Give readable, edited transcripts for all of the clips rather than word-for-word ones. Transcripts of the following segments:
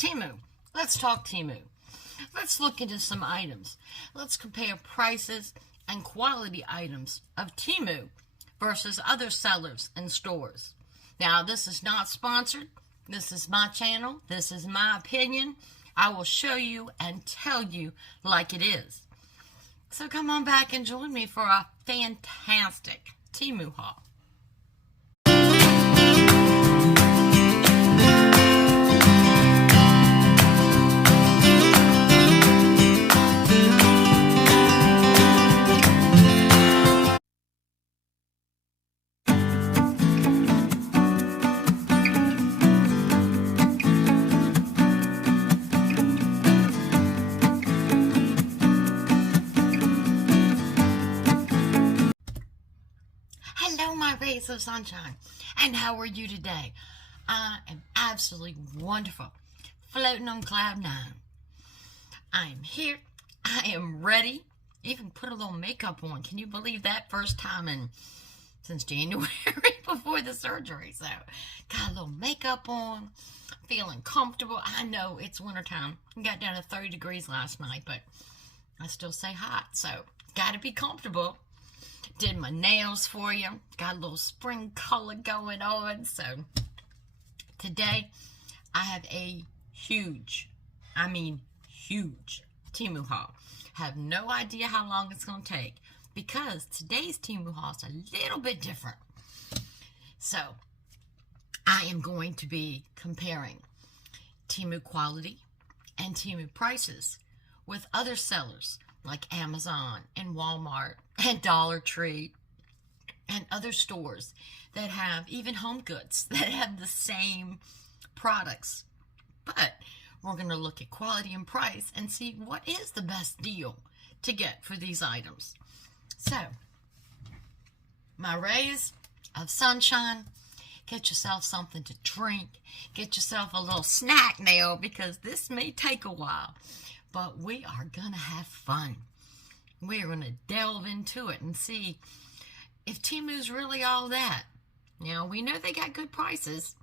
Temu. Let's talk Temu. Let's look into some items. Let's compare prices and quality items of Temu versus other sellers and stores. Now, this is not sponsored. This is my channel. This is my opinion. I will show you and tell you like it is. So come on back and join me for a fantastic Temu haul. Hello, my rays of sunshine, and how are you today? I am absolutely wonderful, floating on cloud nine. I am here. I am ready. Even put a little makeup on. Can you believe that? First time since January before the surgery. So, got a little makeup on, feeling comfortable. I know it's wintertime. I got down to 30 degrees last night, but I still say hot. So, got to be comfortable. Did my nails for you. Got a little spring color going on. So today I have a huge Temu haul. Have no idea how long it's going to take because today's Temu haul is a little bit different. So I am going to be comparing Temu quality and Temu prices with other sellers like Amazon and Walmart and Dollar Tree and other stores that have even home goods that have the same products. But we're going to look at quality and price and see what is the best deal to get for these items. So, my rays of sunshine, get yourself something to drink, get yourself a little snack now because this may take a while. But we are going to have fun. We're going to delve into it and see if Temu's really all that. Now, we know they got good prices.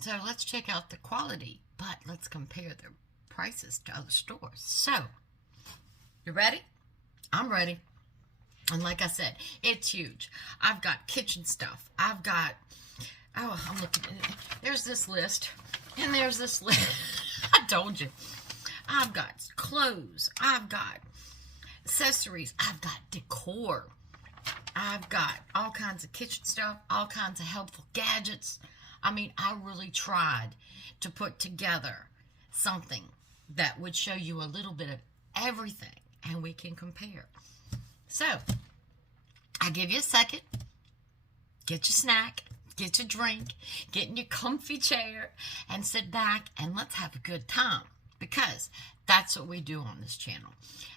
So, let's check out the quality. But let's compare their prices to other stores. So, you ready? I'm ready. And like I said, it's huge. I've got kitchen stuff. I've got, I'm looking at it. There's this list. And there's this list. I told you. I've got clothes, I've got accessories, I've got decor, I've got all kinds of kitchen stuff, all kinds of helpful gadgets. I mean, I really tried to put together something that would show you a little bit of everything and we can compare. So, I give you a second, get your snack, get your drink, get in your comfy chair and sit back and let's have a good time. Because that's what we do on this channel.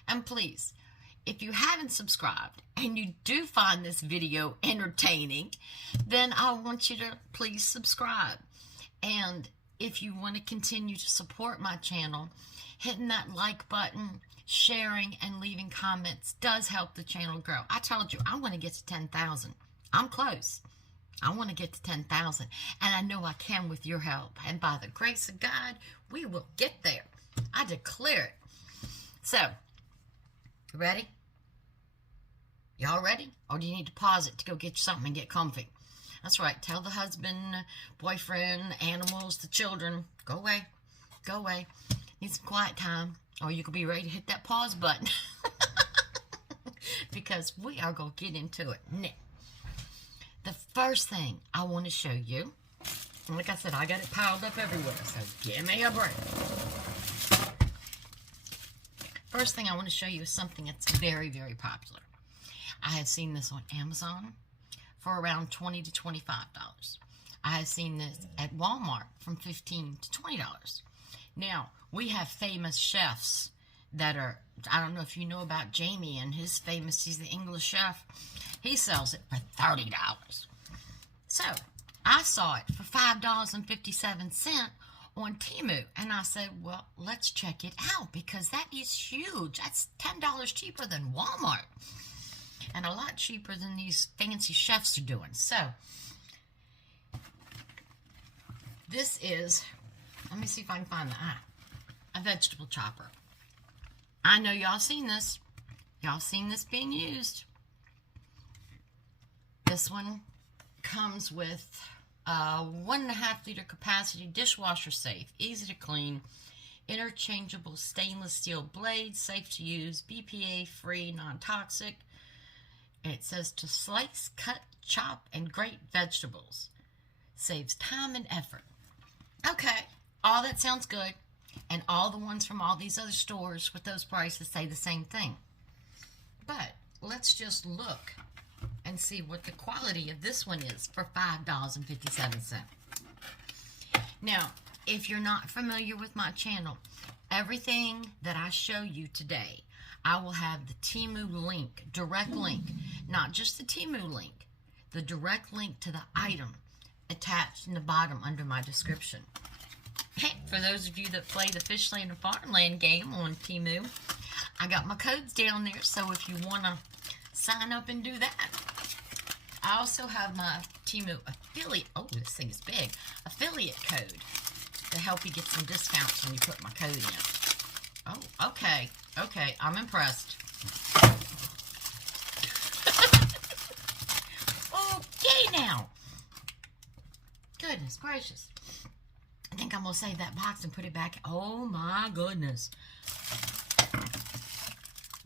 And please, if you haven't subscribed and you do find this video entertaining, then I want you to please subscribe. And if you want to continue to support my channel, hitting that like button, sharing, and leaving comments does help the channel grow. I told you, I want to get to 10,000. I'm close. I want to get to 10,000. And I know I can with your help. And by the grace of God, we will get there. I declare it. So, ready? Y'all ready? Or do you need to pause it to go get you something and get comfy? That's right. Tell the husband, boyfriend, animals, the children, go away. Go away. Need some quiet time. Or you could be ready to hit that pause button. Because we are going to get into it now. The first thing I want to show you, like I said, I got it piled up everywhere, so give me a break. First thing I want to show you is something that's very, very popular. I have seen this on Amazon for around $20 to $25. I have seen this at Walmart from $15 to $20. Now, we have famous chefs that are, I don't know if you know about Jamie and his famous, he's the English chef. He sells it for $30. So, I saw it for $5.57 on Temu, and I said, well, let's check it out, because that is huge. That's $10 cheaper than Walmart, and a lot cheaper than these fancy chefs are doing. So, this is Let me see if I can find a vegetable chopper. I know y'all seen this. Y'all seen this being used. This one comes with a 1.5 liter capacity, dishwasher safe, easy to clean, interchangeable stainless steel blades, safe to use, BPA free, non-toxic. And it says to slice, cut, chop, and grate vegetables. Saves time and effort. Okay, all that sounds good. And all the ones from all these other stores with those prices say the same thing. But let's just look and see what the quality of this one is for $5.57. Now, if you're not familiar with my channel, everything that I show you today, I will have the Temu link, direct link, not just the Temu link, the direct link to the item attached in the bottom under my description. Hey, for those of you that play the Fishland and Farmland game on Temu, I got my codes down there, so if you want to sign up and do that. I also have my Temu affiliate, oh, this thing is big, affiliate code to help you get some discounts when you put my code in. Oh, okay, I'm impressed. Okay now. Goodness gracious. I think I'm going to save that box and put it back. Oh my goodness.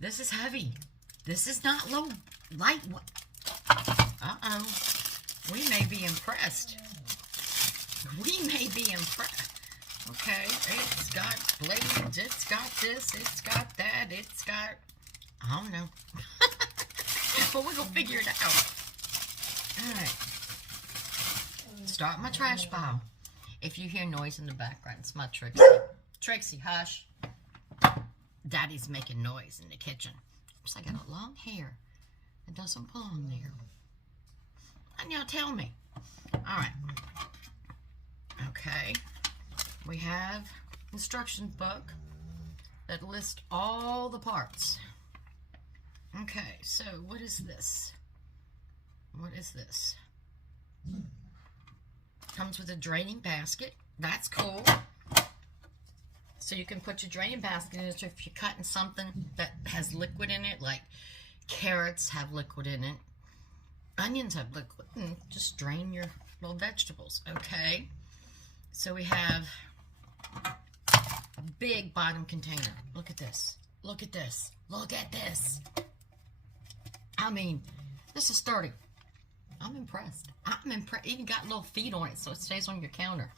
This is heavy. This is not light. Uh-oh. We may be impressed. We may be impressed. Okay, it's got blades, it's got this, it's got that, it's got... I don't know. But we're going to figure it out. Alright. Start my trash pile. If you hear noise in the background, it's my Trixie. Trixie, hush. Daddy's making noise in the kitchen. Oops, I got a long hair. It doesn't belong there. And y'all tell me. Alright. Okay. We have instructions book that lists all the parts. Okay, so what is this? What is this? Comes with a draining basket. That's cool. So you can put your draining basket in it if you're cutting something that has liquid in it, like carrots have liquid in it. Onions have liquid. Just drain your little vegetables. Okay. So we have a big bottom container. Look at this. Look at this. Look at this. I mean, this is sturdy. I'm impressed. I'm impressed. Even got little feet on it so it stays on your counter.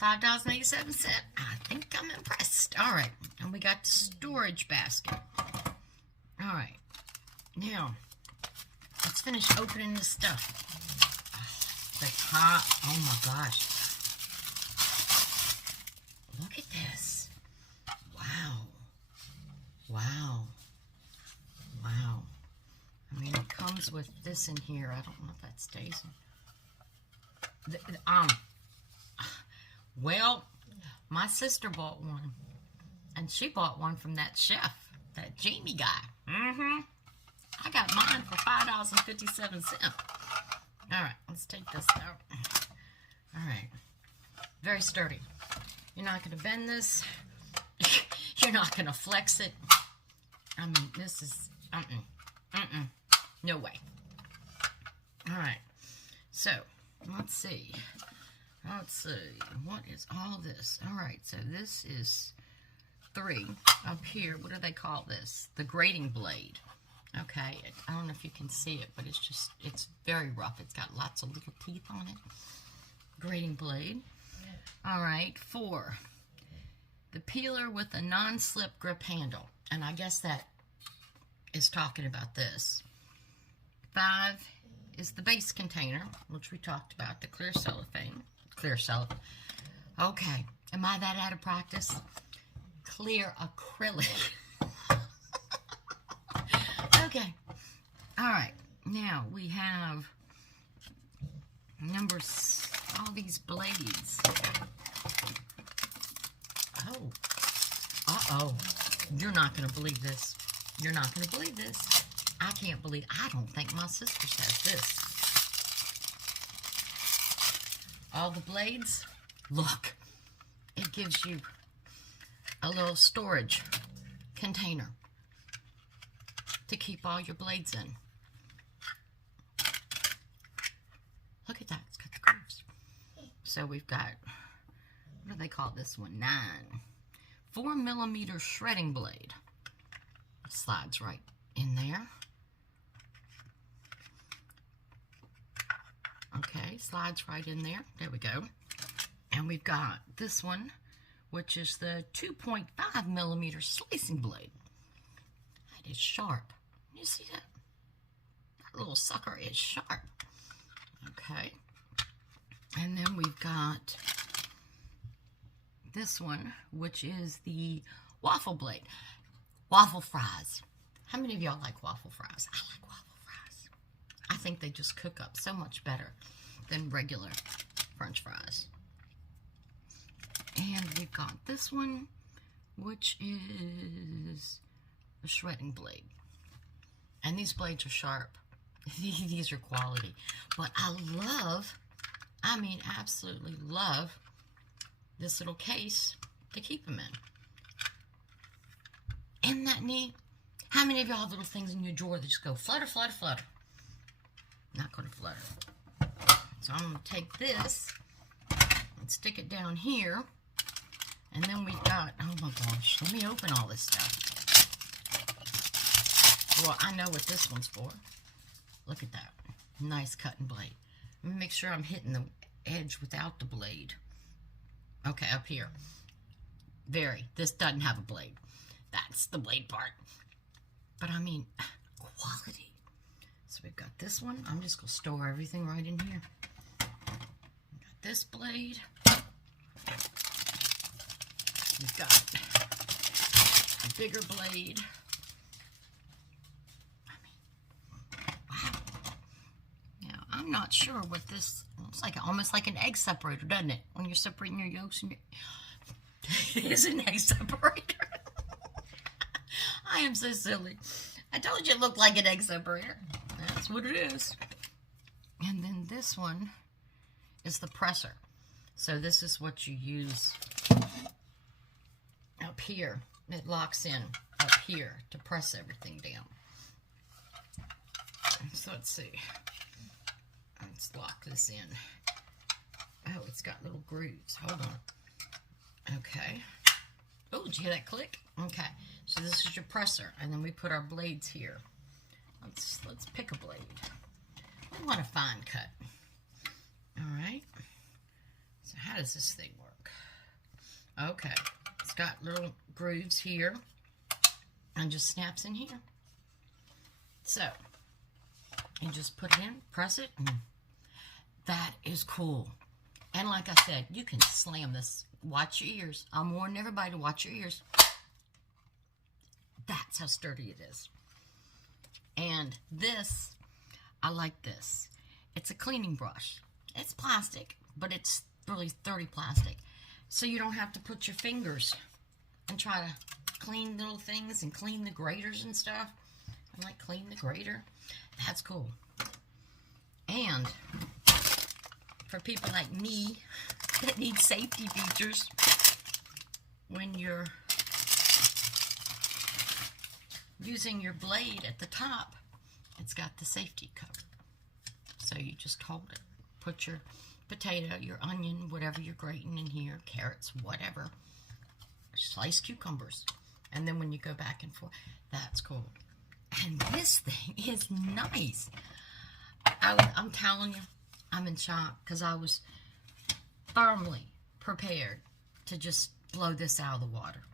$5.87. I think I'm impressed. All right. And we got the storage basket. All right. Now, let's finish opening this stuff. The top. Oh my gosh. Look at this. Wow. Wow. Wow. I mean, it comes with this in here. I don't know if that stays in. Well, my sister bought one. And she bought one from that chef, that Jamie guy. I got mine for $5.57. All right, let's take this out. All right. Very sturdy. You're not going to bend this. You're not going to flex it. I mean, this is... No way. All right. So, let's see. Let's see. What is all this? All right. So, this is 3. Up here, what do they call this? The grating blade. Okay. I don't know if you can see it, but it's very rough. It's got lots of little teeth on it. Grating blade. All right. 4. The peeler with a non-slip grip handle. And I guess that is talking about this. 5 is the base container, which we talked about, the clear cellophane. Clear cellophane. Okay. Am I that out of practice? Clear acrylic. Okay. All right. Now we have all these blades. Oh. Uh-oh. You're not going to believe this. You're not going to believe this. I can't believe, I don't think my sister's has this. All the blades, look. gives you a little storage container to keep all your blades in. Look at that, it's got the grooves. So we've got, what do they call this one? 4mm shredding blade. Slides right in there. Okay, slides right in there. There we go. And we've got this one, which is the 2.5mm slicing blade. That is sharp. You see that? That little sucker is sharp. Okay. And then we've got this one, which is the waffle blade. Waffle fries. How many of y'all like waffle fries? I like waffle fries. I think they just cook up so much better than regular French fries. And we've got this one, which is a shredding blade. And these blades are sharp. These are quality. But I love, I mean absolutely love this little case to keep them in. Isn't that neat? How many of y'all have little things in your drawer that just go flutter, flutter, flutter? Not going to flutter. So I'm going to take this and stick it down here. And then we've got, oh my gosh, let me open all this stuff. Well, I know what this one's for. Look at that. Nice cutting blade. Let me make sure I'm hitting the edge without the blade. Okay, up here. This doesn't have a blade. That's the blade part. But I mean, quality. So we've got this one. I'm just going to store everything right in here. We've got this blade. We've got a bigger blade. I mean, wow. Now, I'm not sure what this looks like. Almost like an egg separator, doesn't it? When you're separating your yolks and your... It is an egg separator. I am so silly. I told you it looked like an egg separator. That's what it is. And then this one is the presser. So this is what you use up here. It locks in up here to press everything down. So let's see. Let's lock this in. Oh, it's got little grooves. Hold on. Okay. Oh, did you hear that click? Okay. So this is your presser, and then we put our blades here. Let's pick a blade. We want a fine cut. All right. So how does this thing work? Okay. It's got little grooves here, and just snaps in here. So you just put it in, press it, and that is cool. And like I said, you can slam this. Watch your ears. I'm warning everybody to watch your ears. That's how sturdy it is. And this, I like this. It's a cleaning brush. It's plastic, but it's really sturdy plastic. So you don't have to put your fingers and try to clean little things and clean the graters and stuff. I like clean the grater. That's cool. And for people like me that need safety features, when you're using your blade at the top, it's got the safety cover. So you just hold it. Put your potato, your onion, whatever you're grating in here, carrots, whatever. Sliced cucumbers. And then when you go back and forth, that's cool. And this thing is nice. I'm telling you, I'm in shock because I was firmly prepared to just blow this out of the water.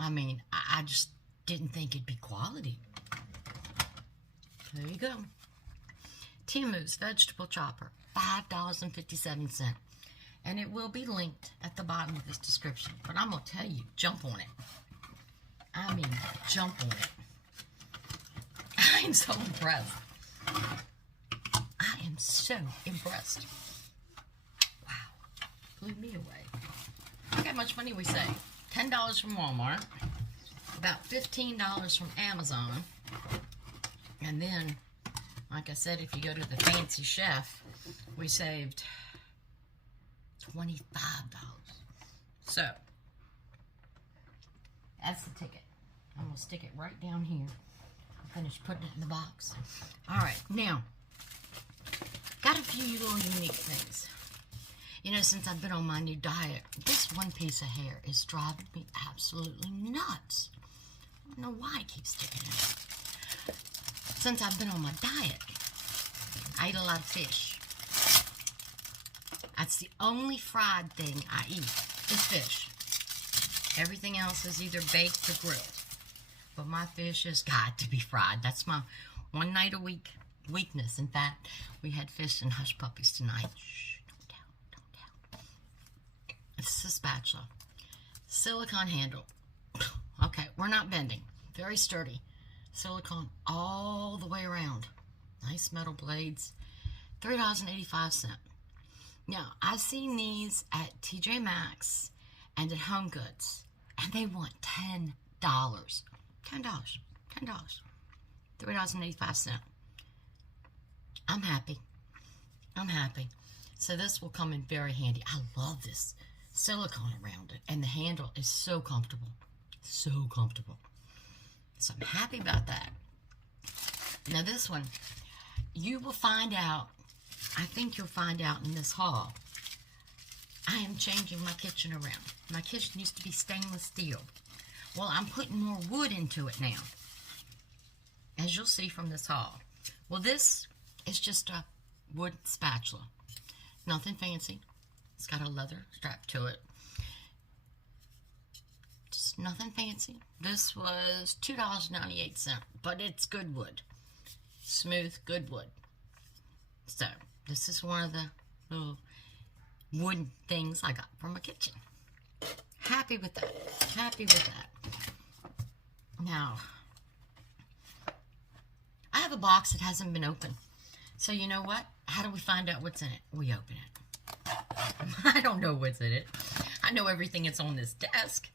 I mean, I just didn't think it'd be quality. There you go. Temu's vegetable chopper, $5.57. And it will be linked at the bottom of this description. But I'm going to tell you, jump on it. I mean, jump on it. I am so impressed. I am so impressed. Wow. Blew me away. Look how much money we saved. $10 from Walmart. About $15 from Amazon. And then, like I said, if you go to the Fancy Chef, we saved $25. So, that's the ticket. I'm going to stick it right down here. I'll finish putting it in the box. Alright, now, got a few little unique things. You know, since I've been on my new diet, this one piece of hair is driving me absolutely nuts. I don't know why it keeps sticking out. Since I've been on my diet, I eat a lot of fish. That's the only fried thing I eat is fish. Everything else is either baked or grilled. But my fish has got to be fried. That's my one night a week weakness. In fact, we had fish and hush puppies tonight. Shh, don't tell. This is a spatula. Silicone handle. Okay, we're not bending. Very sturdy. Silicone all the way around. Nice metal blades. $3.85. Now, I've seen these at TJ Maxx and at Home Goods, and they want $10. $10. $3.85. I'm happy. So this will come in very handy. I love this silicone around it, and the handle is so comfortable. So comfortable. So I'm happy about that. Now this one, you will find out, I think you'll find out in this haul, I am changing my kitchen around. My kitchen used to be stainless steel. Well, I'm putting more wood into it now, as you'll see from this haul. Well, this is just a wood spatula. Nothing fancy. It's got a leather strap to it. Just nothing fancy. This was $2.98, but it's good wood. Smooth, good wood. So, this is one of the little wooden things I got from my kitchen. Happy with that. Now, I have a box that hasn't been opened. So you know what? How do we find out what's in it? We open it. I don't know what's in it. I know everything that's on this desk,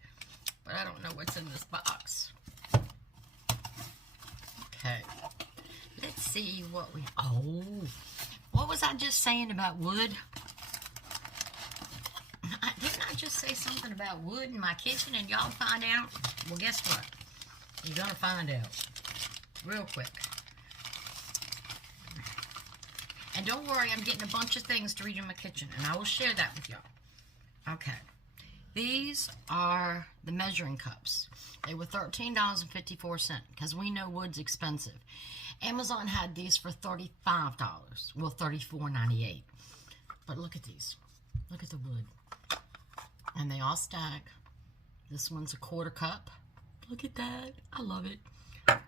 but I don't know what's in this box. Okay. Let's see what we... Oh, what was I just saying about wood? Didn't I just say something about wood in my kitchen and y'all find out? Well, guess what? You're going to find out real quick. And don't worry, I'm getting a bunch of things to read in my kitchen, and I will share that with y'all. Okay. These are the measuring cups. They were $13.54 because we know wood's expensive. Amazon had these for $35. Well, $34.98. But look at these. Look at the wood. And they all stack. This one's a quarter cup. Look at that. I love it.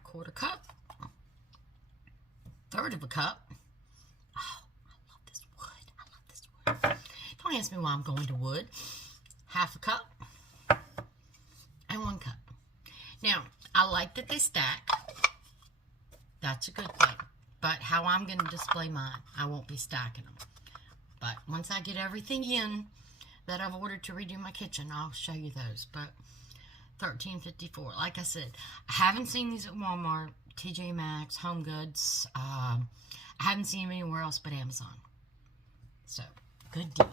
Quarter cup. Third of a cup. Oh, I love this wood. Don't ask me why I'm going to wood. Half a cup. And 1 cup. Now, I like that they stack. That's a good thing. But how I'm going to display mine, I won't be stacking them. But once I get everything in that I've ordered to redo my kitchen, I'll show you those. But $13.54. Like I said, I haven't seen these at Walmart, TJ Maxx, Home Goods. I haven't seen them anywhere else but Amazon. So, good deal.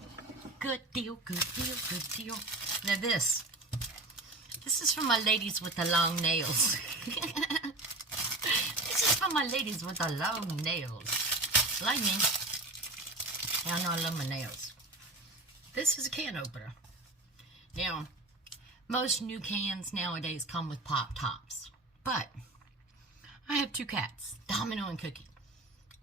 Good deal, good deal, good deal. Now this is for my ladies with the long nails. This is for my ladies with the long nails. Like me. Y'all know I love my nails. This is a can opener. Now, most new cans nowadays come with pop tops. But I have 2 cats, Domino and Cookie.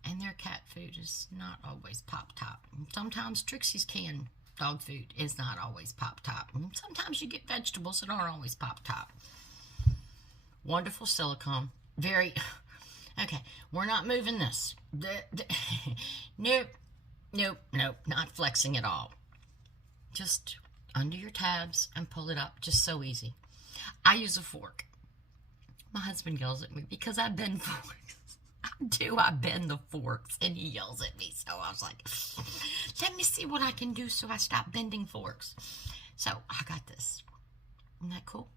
And their cat food is not always pop top. Sometimes Trixie's canned dog food is not always pop top. Sometimes you get vegetables that aren't always pop top. Wonderful silicone. Very... Okay, we're not moving this. Nope. Not flexing at all. Just under your tabs and pull it up. Just so easy. I use a fork. My husband yells at me because I bend forks. I bend the forks, and he yells at me. So I was like, let me see what I can do so I stop bending forks. So I got this. Isn't that cool?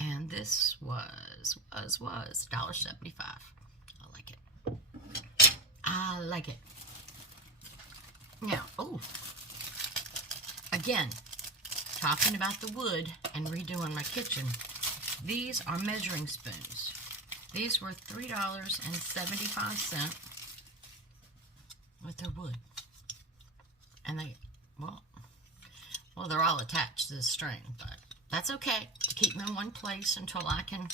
And this was $1.75. I like it. Now, again, talking about the wood and redoing my kitchen, these are measuring spoons. These were $3.75, but they're wood. And they, well, they're all attached to the string, but that's okay to keep them in one place until I can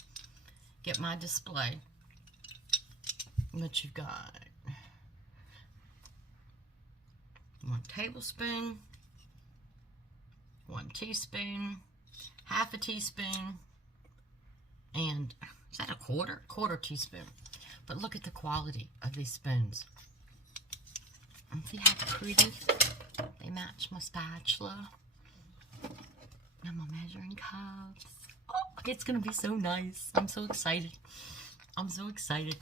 get my display. But you've got 1 tablespoon, 1 teaspoon, half a teaspoon, and is that a quarter? Quarter teaspoon. But look at the quality of these spoons. And see how pretty they match my spatula and my measuring cups. Oh, it's gonna be so nice. I'm so excited. I'm so excited.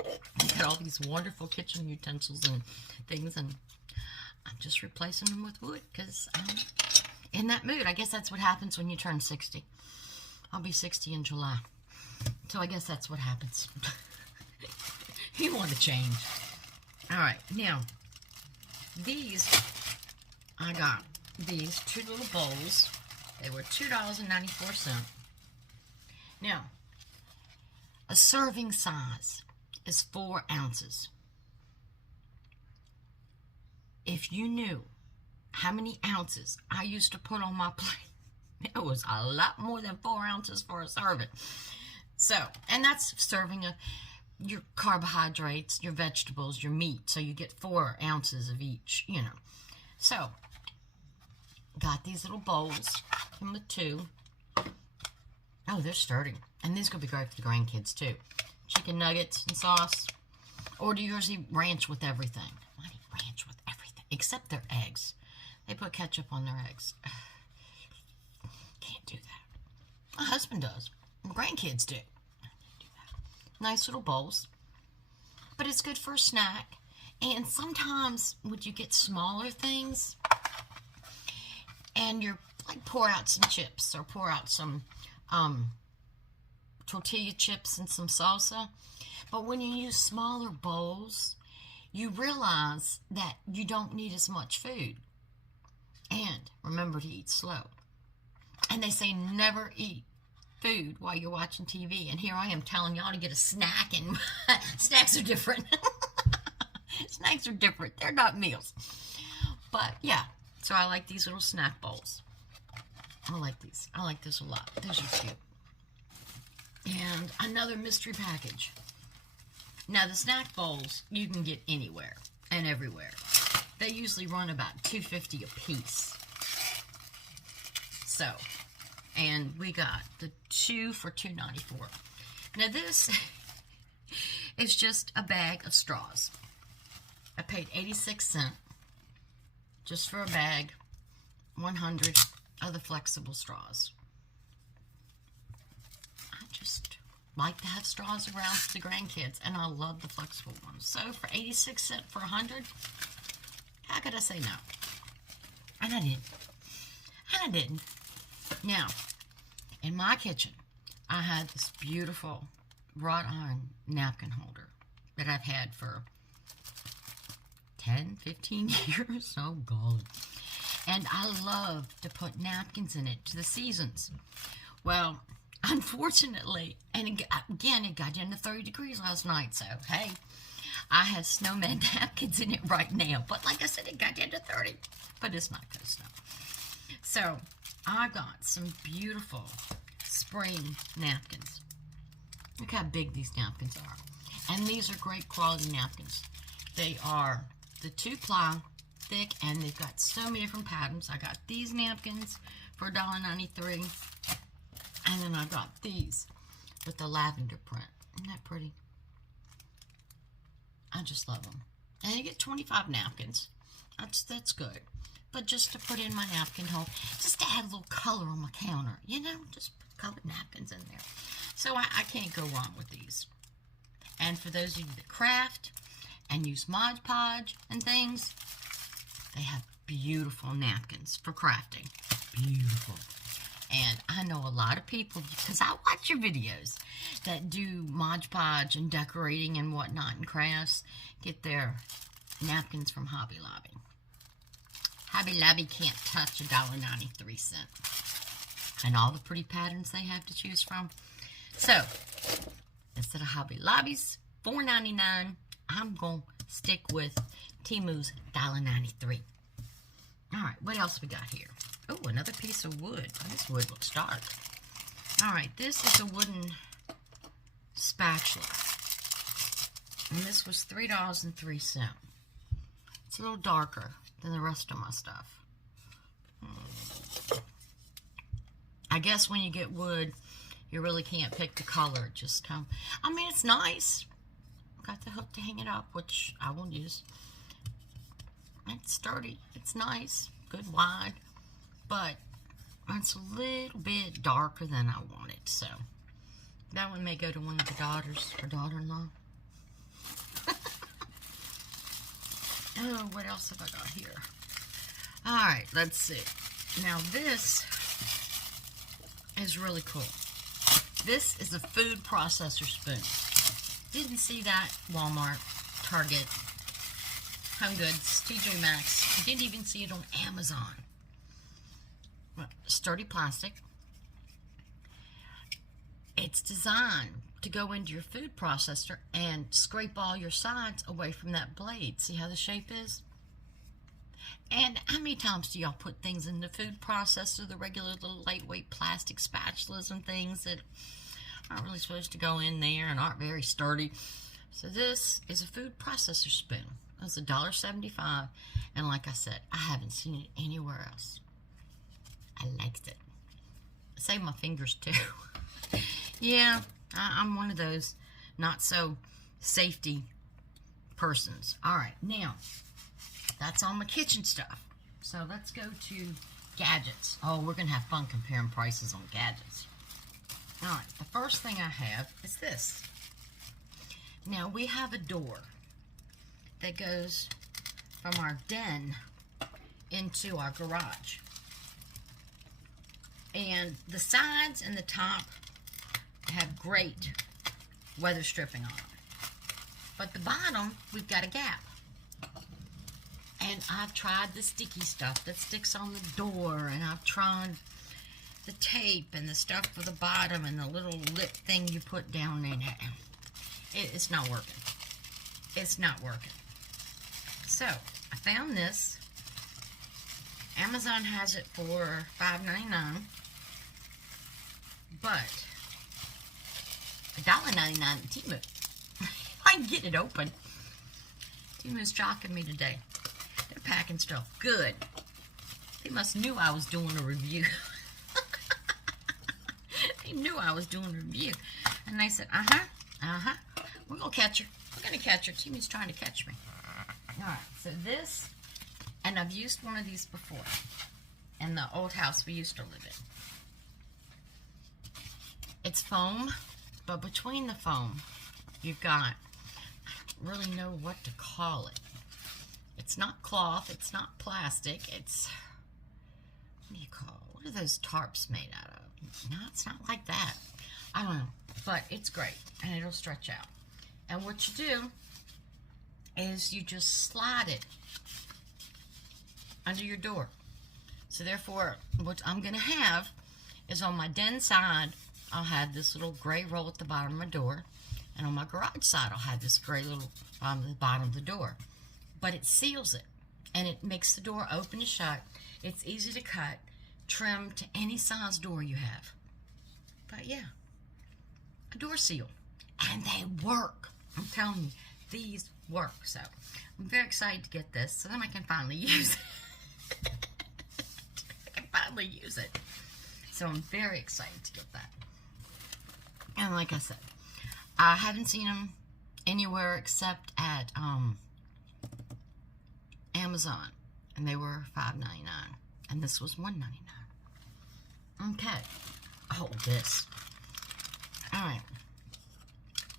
I got all these wonderful kitchen utensils and things, and I'm just replacing them with wood because I'm in that mood. I guess that's what happens when you turn 60. I'll be 60 in July. So I guess that's what happens. You want to change. All right, now, these, I got these 2 little bowls. They were $2.94. Now, a serving size is 4 ounces. If you knew how many ounces I used to put on my plate, it was a lot more than 4 ounces for a serving. So, and that's serving of your carbohydrates, your vegetables, your meat. So you get 4 ounces of each, you know. So, got these little bowls from the 2. Oh, they're sturdy. And these could be great for the grandkids too. Chicken nuggets and sauce. Or do you usually ranch with everything? Why do you ranch with everything? Except their eggs. They put ketchup on their eggs. Can't do that. My husband does. My grandkids do. Nice little bowls. But it's good for a snack. And sometimes would you get smaller things and you're like pour out some chips or pour out some tortilla chips and some salsa. But when you use smaller bowls, you realize that you don't need as much food. And remember to eat slow. And they say never eat food while you're watching TV. And here I am telling y'all to get a snack, and snacks are different. Snacks are different. They're not meals. But yeah, so I like these little snack bowls. I like these. I like this a lot. Those are cute. And another mystery package. Now the snack bowls you can get anywhere and everywhere. They usually run about $2.50 a piece. So, and we got the 2 for $2.94. Now this is just a bag of straws. I paid 86 cents just for a bag, 100 of the flexible straws. I just like to have straws around for the grandkids, and I love the flexible ones. So for 86 cents for 100, how could I say no? And I didn't. And I didn't. Now, in my kitchen, I had this beautiful wrought iron napkin holder that I've had for 10, 15 years. Oh, God. And I love to put napkins in it to the seasons. Well, unfortunately, and again, it got into 30 degrees last night, so hey, I have snowman napkins in it right now. But like I said, it got into 30, but it's not going to snow. So I got some beautiful spring napkins. Look how big these napkins are. And these are great quality napkins. They are the 2-ply thick, and they've got so many different patterns. I got these napkins for $1.93. And then I got these with the lavender print. Isn't that pretty? I just love them. And you get 25 napkins. That's good. But just to put in my napkin hole, just to add a little color on my counter. You know, just put colored napkins in there. So I can't go wrong with these. And for those of you that craft and use Mod Podge and things, they have beautiful napkins for crafting. Beautiful. And I know a lot of people, because I watch your videos, that do Mod Podge and decorating and whatnot and crafts, get their napkins from Hobby Lobby. Hobby Lobby can't touch $1.93. And all the pretty patterns they have to choose from. So, instead of Hobby Lobby's $4.99, I'm going to stick with Temu's $1.93. Alright, what else we got here? Oh, another piece of wood. This wood looks dark. Alright, this is a wooden spatula. And this was $3.03. It's a little darker than the rest of my stuff. I guess when you get wood, you really can't pick the color. It just come. I mean, it's nice. Got the hook to hang it up, which I will use. It's sturdy. It's nice. Good wide. But it's a little bit darker than I wanted. So that one may go to one of the daughters or daughter-in-law. Oh, what else have I got here? Alright, let's see. Now this is really cool. This is a food processor spoon. Didn't see that Walmart, Target, Home Goods, TJ Maxx. Didn't even see it on Amazon. Sturdy plastic. It's designed to go into your food processor and scrape all your sides away from that blade. See how the shape is? And how many times do y'all put things in the food processor, the regular little lightweight plastic spatulas and things that aren't really supposed to go in there and aren't very sturdy? So this is a food processor spoon. It's $1.75, and like I said, I haven't seen it anywhere else. I liked it. I saved my fingers too. Yeah, I'm one of those not so safety persons. Alright, now, that's all my kitchen stuff. So let's go to gadgets. Oh, we're going to have fun comparing prices on gadgets. Alright, the first thing I have is this. Now, we have a door that goes from our den into our garage. And the sides and the top have great weather stripping on them. But the bottom, we've got a gap. And I've tried the sticky stuff that sticks on the door, and I've tried the tape and the stuff for the bottom and the little lip thing you put down in it. It's not working. It's not working. So, I found this. Amazon has it for $5.99. But $1.99 at Temu. I can get it open. Temu's shocking me today. They're packing stuff good. They must knew I was doing a review. They knew I was doing a review. And they said, we're going to catch her. We're going to catch her. Temu's trying to catch me. Alright, so this, and I've used one of these before in the old house we used to live in. It's foam, but between the foam, you've got, I don't really know what to call it. It's not cloth, it's not plastic, it's, what do you call it? What are those tarps made out of? No, it's not like that. I don't know, but it's great, and it'll stretch out. And what you do is you just slide it under your door. So therefore, what I'm going to have is on my den side, I'll have this little gray roll at the bottom of my door. And on my garage side, I'll have this gray little at the bottom of the door. But it seals it. And it makes the door open and shut. It's easy to cut, trim to any size door you have. But yeah, a door seal. And they work. I'm telling you, these work. So I'm very excited to get this so then I can finally use it. I can finally use it. So I'm very excited to get that. And like I said, I haven't seen them anywhere except at Amazon. And they were $5.99. And this was $1.99. Okay. Oh, this. Alright.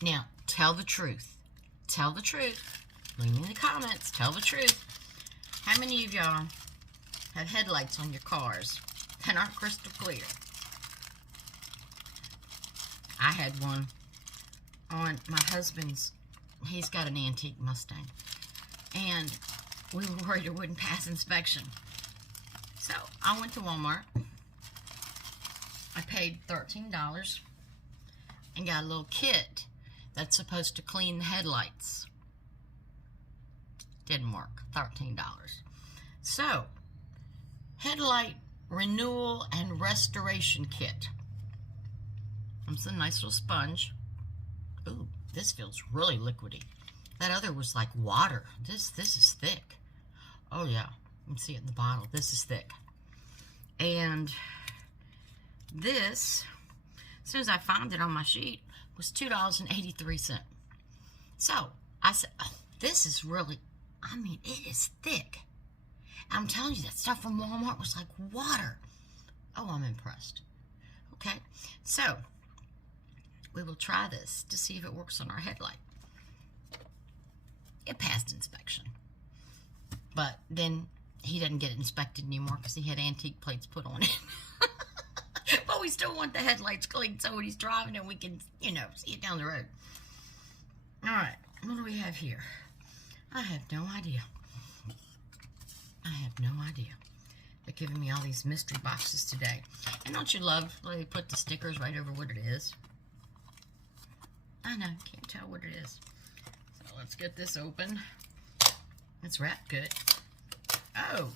Now, tell the truth. Tell the truth. Leave me in the comments. Tell the truth. How many of y'all have headlights on your cars that aren't crystal clear? I had one on my husband's. He's got an antique Mustang. And we were worried it wouldn't pass inspection. So I went to Walmart. I paid $13 and got a little kit that's supposed to clean the headlights. Didn't work. $13. So, headlight renewal and restoration kit. It's a nice little sponge. Ooh, this feels really liquidy. That other was like water. This is thick. Oh yeah, you can see it in the bottle. This is thick. And this, as soon as I found it on my sheet, was $2.83. So I said, oh, this is really, I mean, it is thick. I'm telling you, that stuff from Walmart was like water. Oh, I'm impressed. Okay, so we will try this to see if it works on our headlight. It passed inspection. But then he doesn't get it inspected anymore because he had antique plates put on it. But we still want the headlights cleaned so when he's driving it, we can, you know, see it down the road. All right, what do we have here? I have no idea. I have no idea. They're giving me all these mystery boxes today. And don't you love when they put the stickers right over what it is? I know, can't tell what it is. So let's get this open. It's wrapped good. Oh,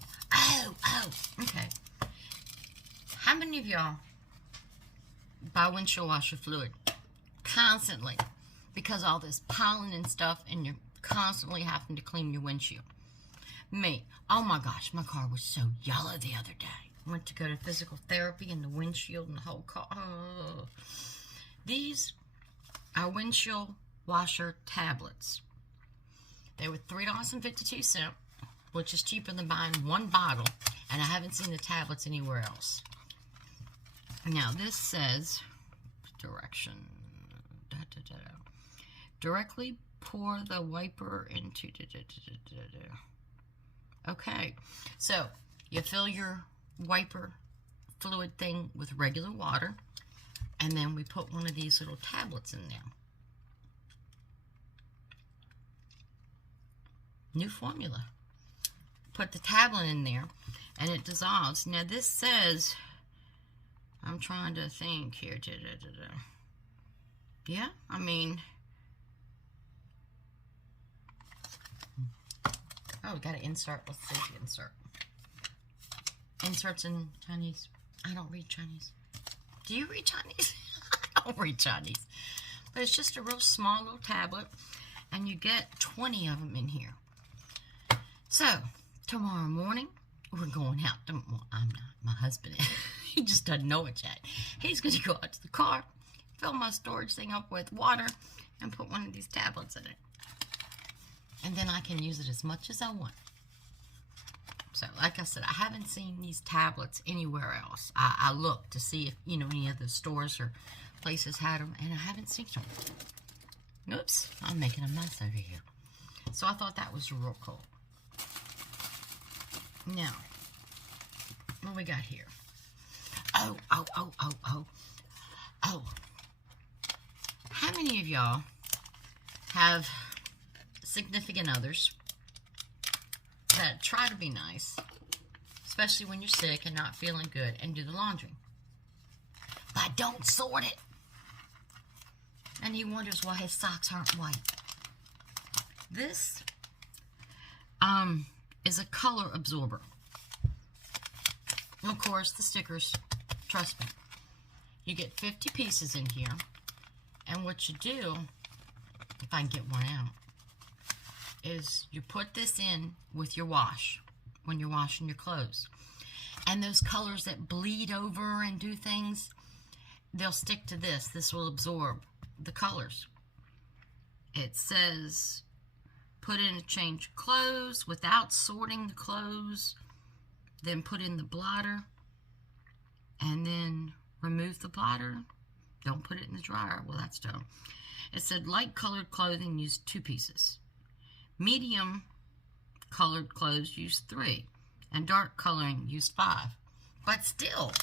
okay. How many of y'all buy windshield washer fluid constantly because all this pollen and stuff and you're constantly having to clean your windshield? Me, oh my gosh, my car was so yellow the other day. I went to go to physical therapy and the windshield and the whole car. Oh. These are windshield washer tablets. They were $3.52, which is cheaper than buying one bottle, and I haven't seen the tablets anywhere else. Now this says, direction, directly pour the wiper into, okay, so you fill your wiper fluid thing with regular water, and then we put one of these little tablets in there. New formula. Put the tablet in there, and it dissolves. Now this says, I'm trying to think here. Yeah, I mean, oh, we got to insert. Let's see the insert. Inserts in Chinese. I don't read Chinese. Do you read Chinese? I don't read Chinese. But it's just a real small little tablet, and you get 20 of them in here. So, tomorrow morning, we're going out. Well, I'm not. My husband is. He just doesn't know it yet. He's going to go out to the car, fill my storage thing up with water, and put one of these tablets in it. And then I can use it as much as I want. So, like I said, I haven't seen these tablets anywhere else. I looked to see if, you know, any other stores or places had them, and I haven't seen them. Oops, I'm making a mess over here. So, I thought that was real cool. Now, what we got here? Oh. How many of y'all have significant others that try to be nice, especially when you're sick and not feeling good, and do the laundry, but don't sort it? And he wonders why his socks aren't white. This is a color absorber. Of course, the stickers, trust me. You get 50 pieces in here, and what you do, if I can get one out, is you put this in with your wash when you're washing your clothes. And those colors that bleed over and do things, they'll stick to this. This will absorb the colors. It says, put in a change of clothes without sorting the clothes. Then put in the blotter, and then remove the blotter. Don't put it in the dryer. Well, that's done. It said light colored clothing, use 2 pieces. Medium colored clothes, use 3. And dark coloring, use 5. But still,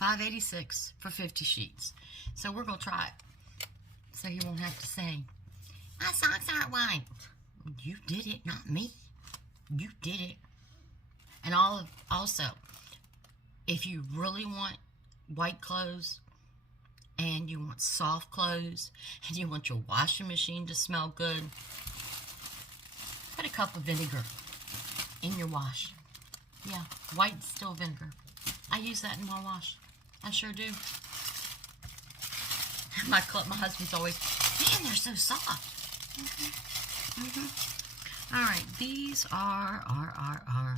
$5.86 for 50 sheets. So we're going to try it. So you won't have to say, my socks aren't white. You did it, not me. You did it. And also, if you really want white clothes and you want soft clothes and you want your washing machine to smell good, put a cup of vinegar in your wash. Yeah, white still vinegar. I use that in my wash. I sure do. My husband's always, man, they're so soft. All right, these are our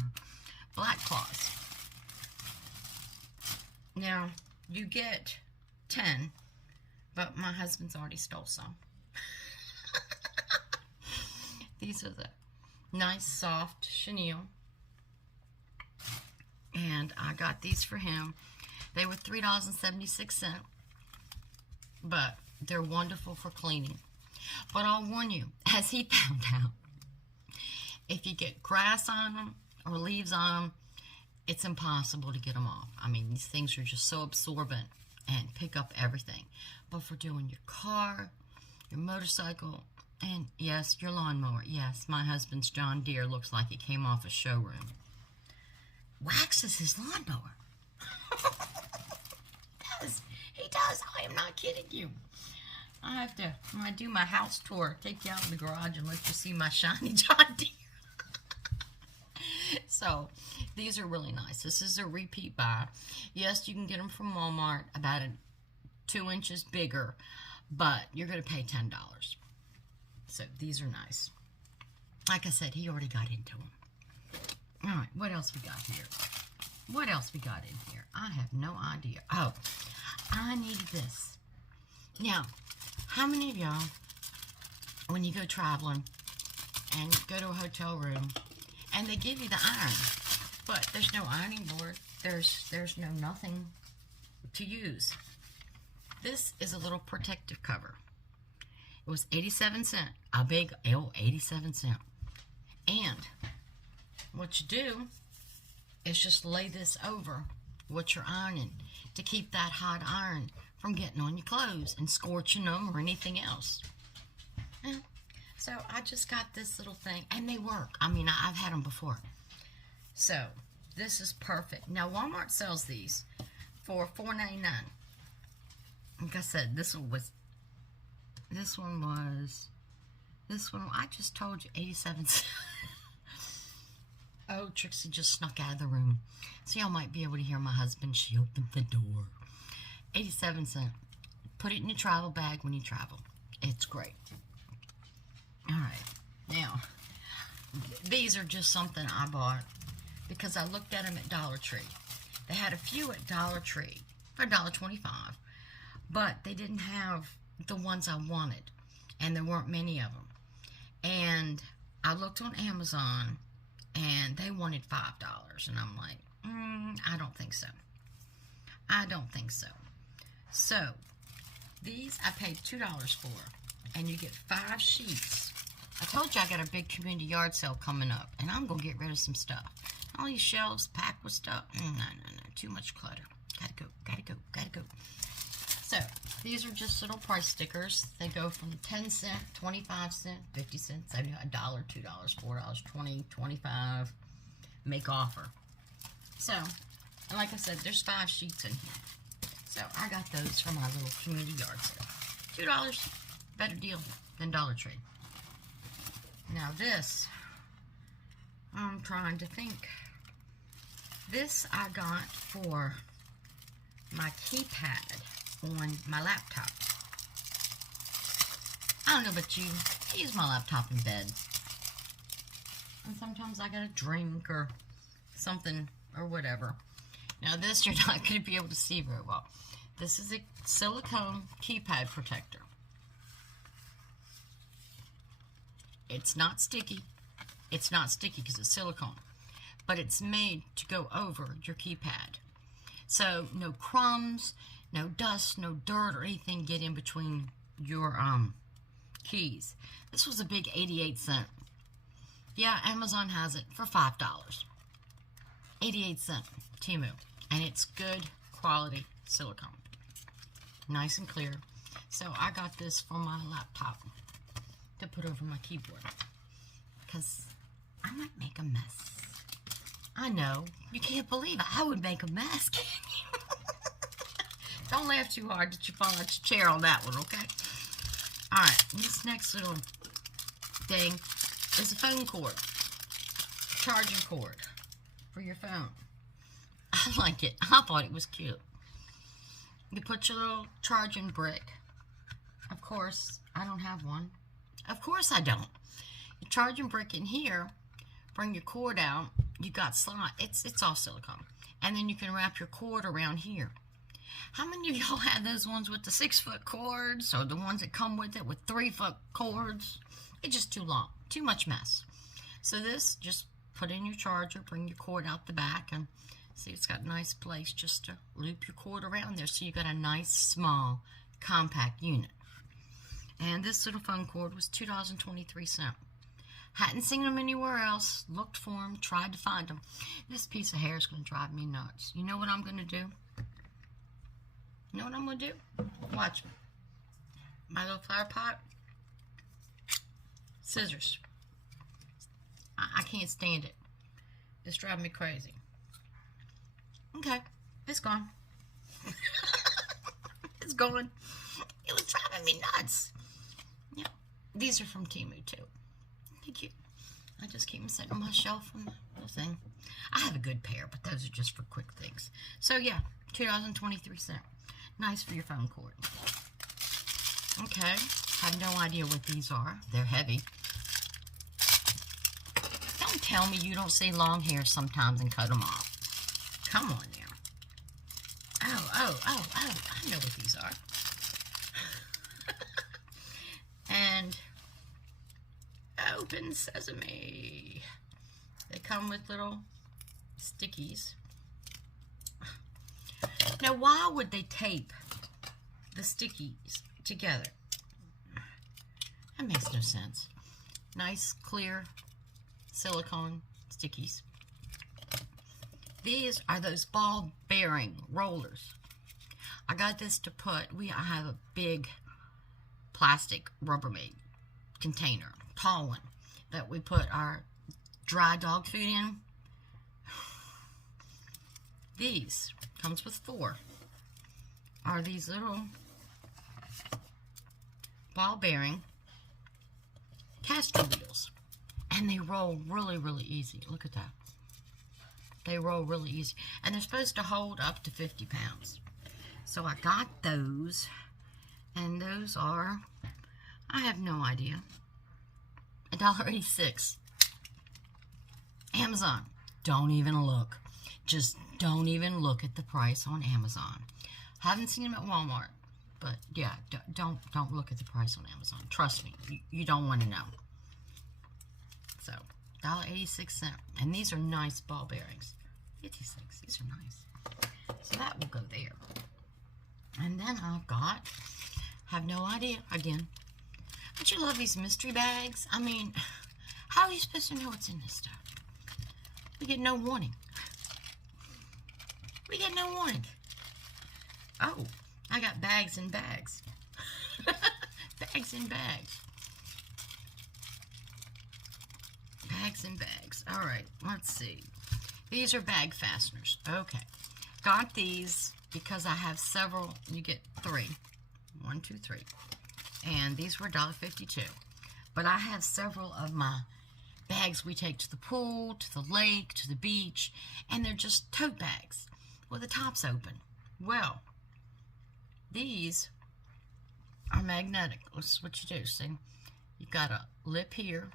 black claws. Now, you get 10, but my husband's already stole some. These are the nice soft chenille. And I got these for him. They were $3.76, but they're wonderful for cleaning. But I'll warn you, as he found out, if you get grass on them or leaves on them, it's impossible to get them off. I mean, these things are just so absorbent and pick up everything. But for doing your car, your motorcycle, and yes, your lawnmower. Yes, my husband's John Deere looks like it came off a showroom. Waxes his lawnmower. He does. I am not kidding you. I have to, when I do my house tour, take you out in the garage and let you see my shiny John Deere. So, these are really nice. This is a repeat buy. Yes, you can get them from Walmart, about 2 inches bigger, but you're going to pay $10. So, these are nice. Like I said, he already got into them. All right, what else we got here? What else we got in here? I have no idea. Oh, I needed this. Now, how many of y'all, when you go traveling and go to a hotel room and they give you the iron, but there's no ironing board, there's no nothing to use. This is a little protective cover. It was 87 cents, a big 87 cents. And what you do is just lay this over what you're ironing to keep that hot iron from getting on your clothes and scorching them or anything else. Yeah. So I just got this little thing, and they work. I mean, I've had them before. So this is perfect. Now Walmart sells these for $4.99. Like I said, this one, I just told you, 87 cents. Oh, Trixie just snuck out of the room. So y'all might be able to hear my husband. She opened the door. 87 cents. Put it in your travel bag when you travel. It's great. All right. Now, these are just something I bought because I looked at them at Dollar Tree. They had a few at Dollar Tree for $1.25, but they didn't have the ones I wanted, and there weren't many of them. And I looked on Amazon, and they wanted $5, and I'm like, I don't think so. I don't think so. So, these I paid $2 for, and you get 5 sheets. I told you I got a big community yard sale coming up, and I'm going to get rid of some stuff. All these shelves packed with stuff. No. Too much clutter. Gotta go. So, these are just little price stickers. They go from 10 cents, 25 cents, 50 cents, $1, $2, $4, $20, $25. Make offer. So, and like I said, there's 5 sheets in here. So, I got those from my little community yard sale. $2. Better deal than Dollar Tree. Now this, I'm trying to think. This I got for my keypad on my laptop. I don't know about you, I use my laptop in bed. And sometimes I got a drink or something or whatever. Now this you're not going to be able to see very well. This is a silicone keypad protector. It's not sticky. It's not sticky because it's silicone. But it's made to go over your keypad. So no crumbs, no dust, no dirt or anything get in between your keys. This was a big 88 cents. Yeah, Amazon has it for $5. 88 cents, Temu. And it's good quality silicone. Nice and clear. So I got this for my laptop to put over my keyboard. Because I might make a mess. I know. You can't believe it. I would make a mess, can't you? Don't laugh too hard that you fall out your chair on that one, okay? Alright, this next little thing is a phone cord. Charging cord for your phone. I like it. I thought it was cute. You put your little charging brick. Of course, I don't have one. Of course I don't. Your charging brick in here, bring your cord out. You got slot. It's all silicone. And then you can wrap your cord around here. How many of y'all have those ones with the 6-foot cords, or the ones that come with it with 3-foot cords? It's just too long. Too much mess. So this, just put in your charger, bring your cord out the back, and see, it's got a nice place just to loop your cord around there, so you got a nice, small, compact unit. And this little phone cord was $2.23. Hadn't seen them anywhere else. Looked for them. Tried to find them. This piece of hair is going to drive me nuts. You know what I'm going to do? You know what I'm going to do? Watch me. My little flower pot. Scissors. I can't stand it. It's driving me crazy. Okay. It's gone. It's gone. It was driving me nuts. Yeah. These are from Temu, too. Thank you. I just keep them sitting on my shelf on the little thing. I have a good pair, but those are just for quick things. So, yeah, $2.23. Nice for your phone cord. Okay. Have no idea what these are. They're heavy. Don't tell me you don't see long hair sometimes and cut them off. Come on now. Oh. I know what these are. And open sesame. They come with little stickies. Now, why would they tape the stickies together? That makes no sense. Nice, clear silicone stickies. These are those ball bearing rollers. I got this to put, I have a big plastic Rubbermaid container, tall one, that we put our dry dog food in. These, comes with 4, are these little ball bearing caster wheels. And they roll really, really easy. Look at that. They roll really easy. And they're supposed to hold up to 50 pounds. So I got those. And those are, I have no idea, $1.86. Amazon. Don't even look. Just don't even look at the price on Amazon. Haven't seen them at Walmart. But yeah, don't look at the price on Amazon. Trust me. You don't want to know. So, $1.86. And these are nice ball bearings. 56. These are nice. So that will go there. And then I've got, have no idea, again. Don't you love these mystery bags? I mean, how are you supposed to know what's in this stuff? We get no warning. We get no warning. Oh, I got bags and bags. Bags and bags. Bags and bags. All right, let's see. These are bag fasteners. Okay. Got these because I have several. You get 3. 1, 2, 3. And these were $1.52. But I have several of my bags we take to the pool, to the lake, to the beach, and they're just tote bags with the tops open. Well, these are magnetic. This is what you do. See, you've got a lip here,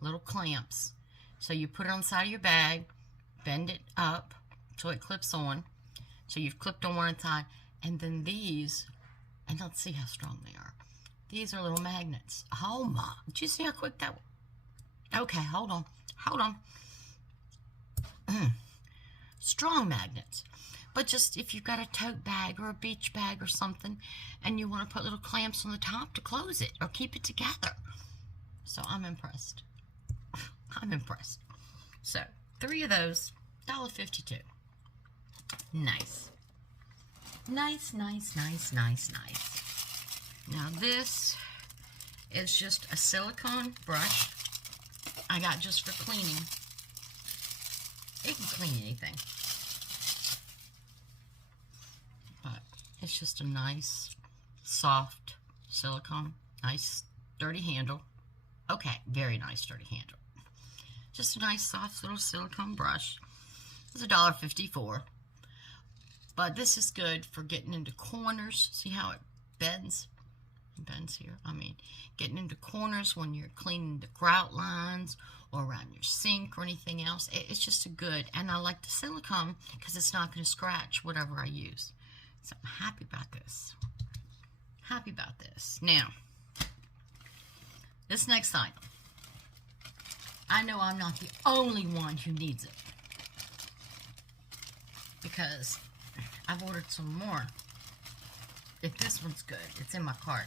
little clamps. So you put it on the side of your bag, bend it up so it clips on. So you've clipped on one side, and then these, and let's see how strong they are. These are little magnets. Oh my, did you see how quick that was? Okay, hold on. Strong magnets. But just if you've got a tote bag or a beach bag or something, and you want to put little clamps on the top to close it or keep it together. So I'm impressed. I'm impressed. So 3 of those, $1.52. Nice. Nice. Now this is just a silicone brush I got just for cleaning. It can clean anything. But it's just a nice, soft silicone. Nice, sturdy handle. Okay, very nice, sturdy handle. Just a nice, soft little silicone brush. It's $1.54. But this is good for getting into corners. See how it bends? It bends here. I mean, getting into corners when you're cleaning the grout lines or around your sink or anything else. It's just a good, and I like the silicone because it's not going to scratch whatever I use. So I'm happy about this. Happy about this. Now, this next item. I know I'm not the only one who needs it, because I've ordered some more. If this one's good, it's in my cart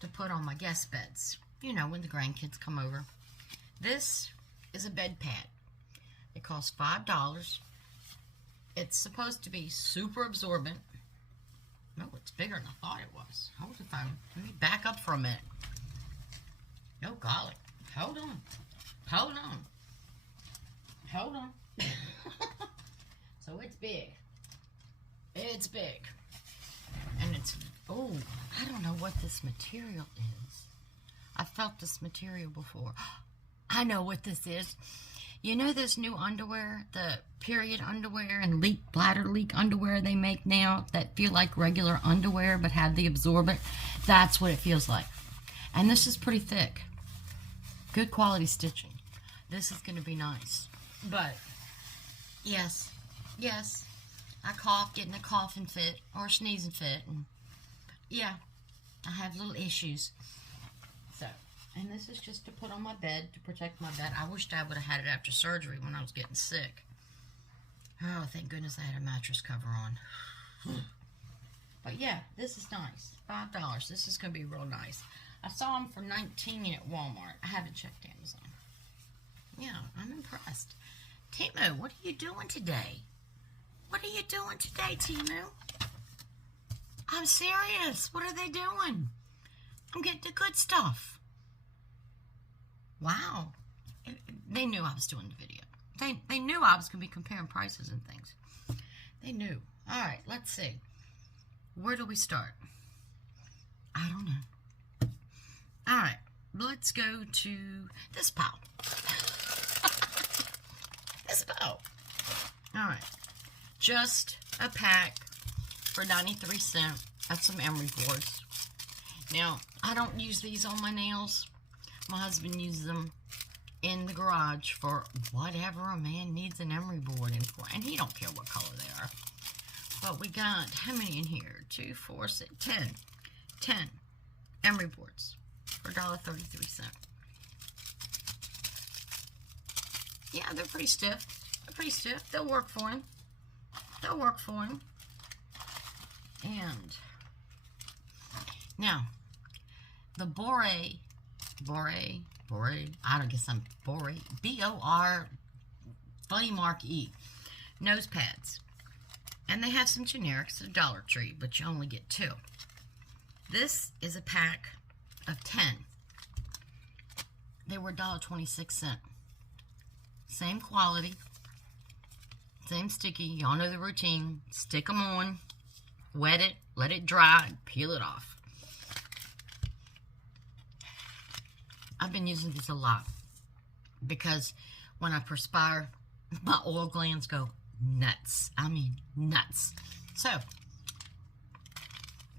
to put on my guest beds. You know, when the grandkids come over. This is a bed pad. It costs $5. It's supposed to be super absorbent. No, it's bigger than I thought it was. Hold the phone. Let me back up for a minute. Oh, golly. Hold on. Hold on. Hold on. So it's big. It's big. And it's, oh, I don't know what this material is. I've felt this material before. I know what this is. You know this new underwear, the period underwear and bladder leak underwear they make now that feel like regular underwear but have the absorbent? That's what it feels like. And this is pretty thick. Good quality stitching. This is going to be nice. But, yes, I cough, getting a coughing fit or a sneezing fit. And yeah, I have little issues. So, and this is just to put on my bed to protect my bed. I wished I would have had it after surgery when I was getting sick. Oh, thank goodness I had a mattress cover on. But yeah, this is nice. $5. This is going to be real nice. I saw them for $19 at Walmart. I haven't checked Amazon. Yeah, I'm impressed. Temu, what are you doing today? What are you doing today, Temu? I'm serious. What are they doing? I'm getting the good stuff. Wow. They knew I was doing the video. They knew I was going to be comparing prices and things. They knew. All right, let's see. Where do we start? I don't know. All right, let's go to this pile. This pile. All right. Just a pack for 93 cents. That's some emery boards. Now, I don't use these on my nails. My husband uses them in the garage for whatever a man needs an emery board in for. And he don't care what color they are. But we got, how many in here? 2, 4, 6, 10. 10 emery boards for $1.33. Yeah, they're pretty stiff. They're pretty stiff. They'll work for him. They'll work for him. And now, the Bore, I don't guess I'm Bore, B-O-R, funny mark E, nose pads. And they have some generics at Dollar Tree, but you only get 2. This is a pack of 10. They were $1.26. Same quality. Same sticky. Y'all know the routine. Stick them on. Wet it. Let it dry. Peel it off. I've been using this a lot because when I perspire, my oil glands go nuts. I mean, nuts. So,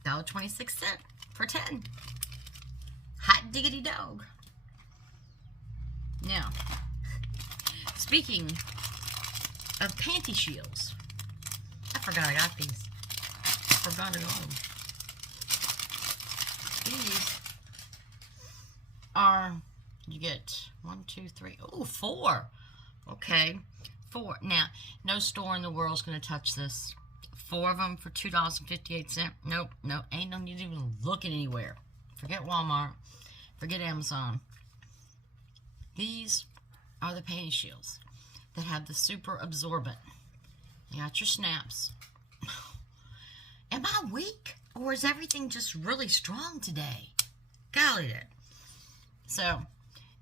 $1.26 for 10. Hot diggity dog. Now, speaking of panty shields, I forgot I got these. I forgot it all. These are, you get 1, 2, 3, oh, 4. Okay, 4. Now, no store in the world is going to touch this. 4 of them for $2.58. Nope, no, ain't no need to even look anywhere. Forget Walmart. Forget Amazon. These are the panty shields that have the super absorbent. You got your snaps. Am I weak? Or is everything just really strong today? Golly there. So,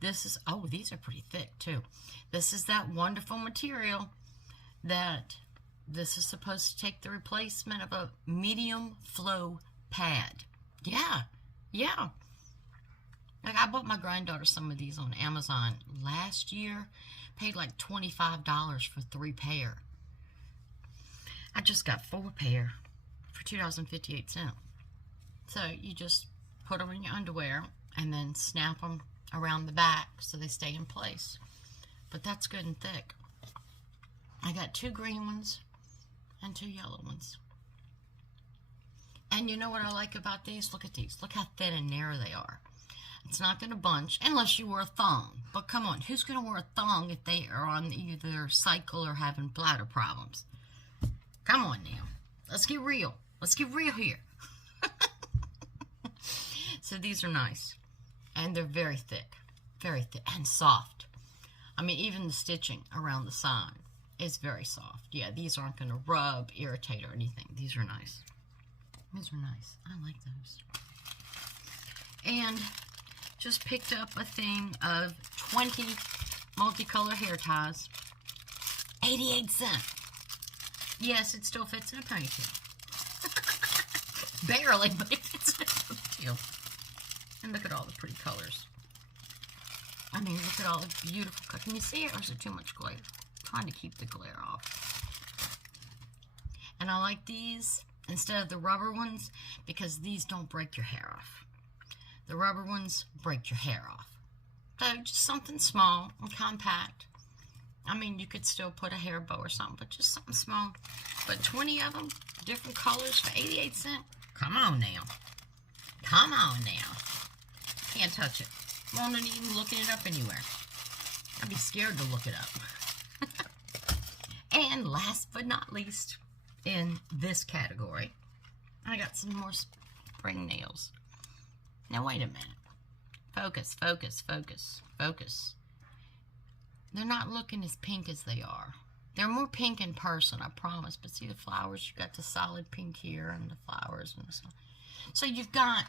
This is, oh, these are pretty thick too. This is that wonderful material that this is supposed to take the replacement of a medium flow pad. Yeah, yeah. Like, I bought my granddaughter some of these on Amazon last year. Paid like $25 for 3 pair. I just got 4 pair for $2.58. So you just put them in your underwear and then snap them around the back so they stay in place. But that's good and thick. I got 2 green ones and 2 yellow ones. And you know what I like about these? Look at these. Look how thin and narrow they are. It's not going to bunch unless you wear a thong. But come on, who's going to wear a thong if they are on either cycle or having bladder problems? Come on now. Let's get real. Let's get real here. So these are nice. And they're very thick. Very thick and soft. I mean, even the stitching around the side is very soft. Yeah, these aren't going to rub, irritate, or anything. These are nice. These are nice. I like those. And just picked up a thing of 20 multicolor hair ties. 88 cents. Yes, it still fits in a ponytail. Barely, but it fits in a ponytail. And look at all the pretty colors. I mean, look at all the beautiful colors. Can you see it, or is it too much glare? I'm trying to keep the glare off. And I like these instead of the rubber ones because these don't break your hair off. The rubber ones break your hair off. So just something small and compact. I mean, you could still put a hair bow or something, but just something small. But 20 of them, different colors for 88 cents. Come on now. Come on now. Can't touch it. Won't even looking it up anywhere. I'd be scared to look it up. And last but not least, in this category, I got some more spring nails. Now, wait a minute. Focus, focus, focus, focus. They're not looking as pink as they are. They're more pink in person, I promise. But see the flowers? You've got the solid pink here and the flowers. And the so you've got,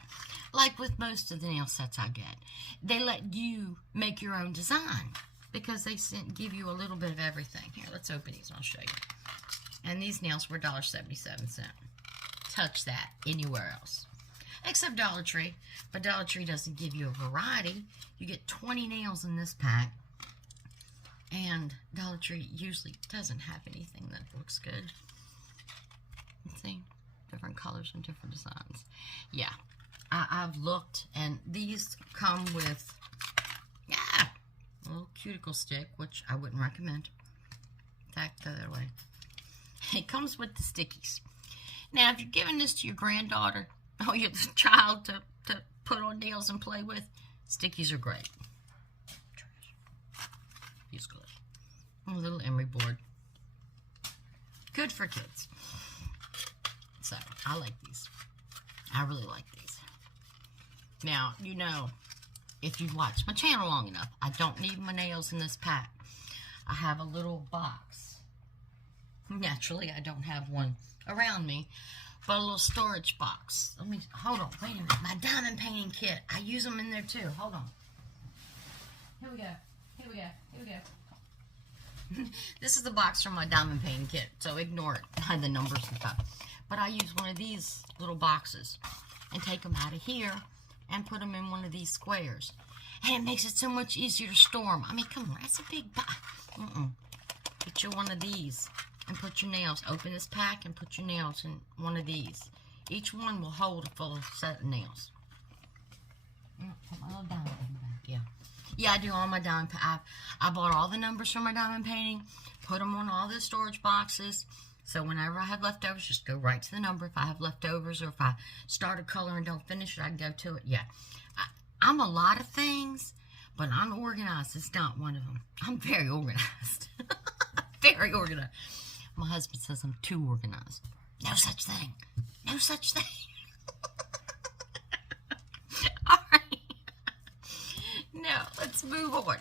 like with most of the nail sets I get, they let you make your own design because they give you a little bit of everything. Here, let's open these and I'll show you. And these nails were $1.77. Touch that anywhere else. Except Dollar Tree. But Dollar Tree doesn't give you a variety. You get 20 nails in this pack. And Dollar Tree usually doesn't have anything that looks good. Let's see. Different colors and different designs. Yeah. I've looked. And these come with, yeah, a little cuticle stick, which I wouldn't recommend. In fact, the other way. It comes with the stickies. Now, if you're giving this to your granddaughter, or your child to put on nails and play with, stickies are great. Use good. A little emery board. Good for kids. So, I like these. I really like these. Now, you know, if you've watched my channel long enough, I don't need my nails in this pack. I have a little box. Naturally, I don't have one around me. But a little storage box. Let me, hold on, wait a minute. My diamond painting kit. I use them in there too. Hold on. Here we go. Here we go. Here we go. This is the box from my diamond painting kit. So ignore it. I had the numbers and stuff. But I use one of these little boxes. And take them out of here. And put them in one of these squares. And it makes it so much easier to store them. I mean, come on. That's a big box. Get you one of these. And put your nails, open this pack and put your nails in one of these. Each one will hold a full set of nails. Put my little diamond painting back, yeah. Yeah, I do all my diamond I bought all the numbers from my diamond painting, put them on all the storage boxes. So whenever I have leftovers, just go right to the number. If I have leftovers or if I start a color and don't finish it, I can go to it. Yeah, I'm a lot of things, but unorganized is not one of them. I'm very organized. Very organized. My husband says I'm too organized. No such thing. No such thing. All right. Now, let's move on.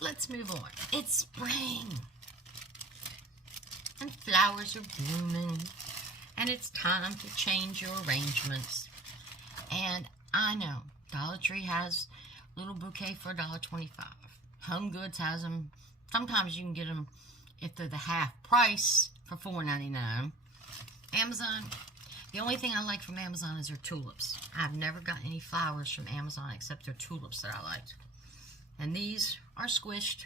Let's move on. It's spring. And flowers are blooming. And it's time to change your arrangements. And I know Dollar Tree has Little bouquet for $1.25. Home Goods has them. Sometimes you can get them if they're the half price for $4.99. Amazon, the only thing I like from Amazon is their tulips. I've never gotten any flowers from Amazon except their tulips that I liked. And these are squished.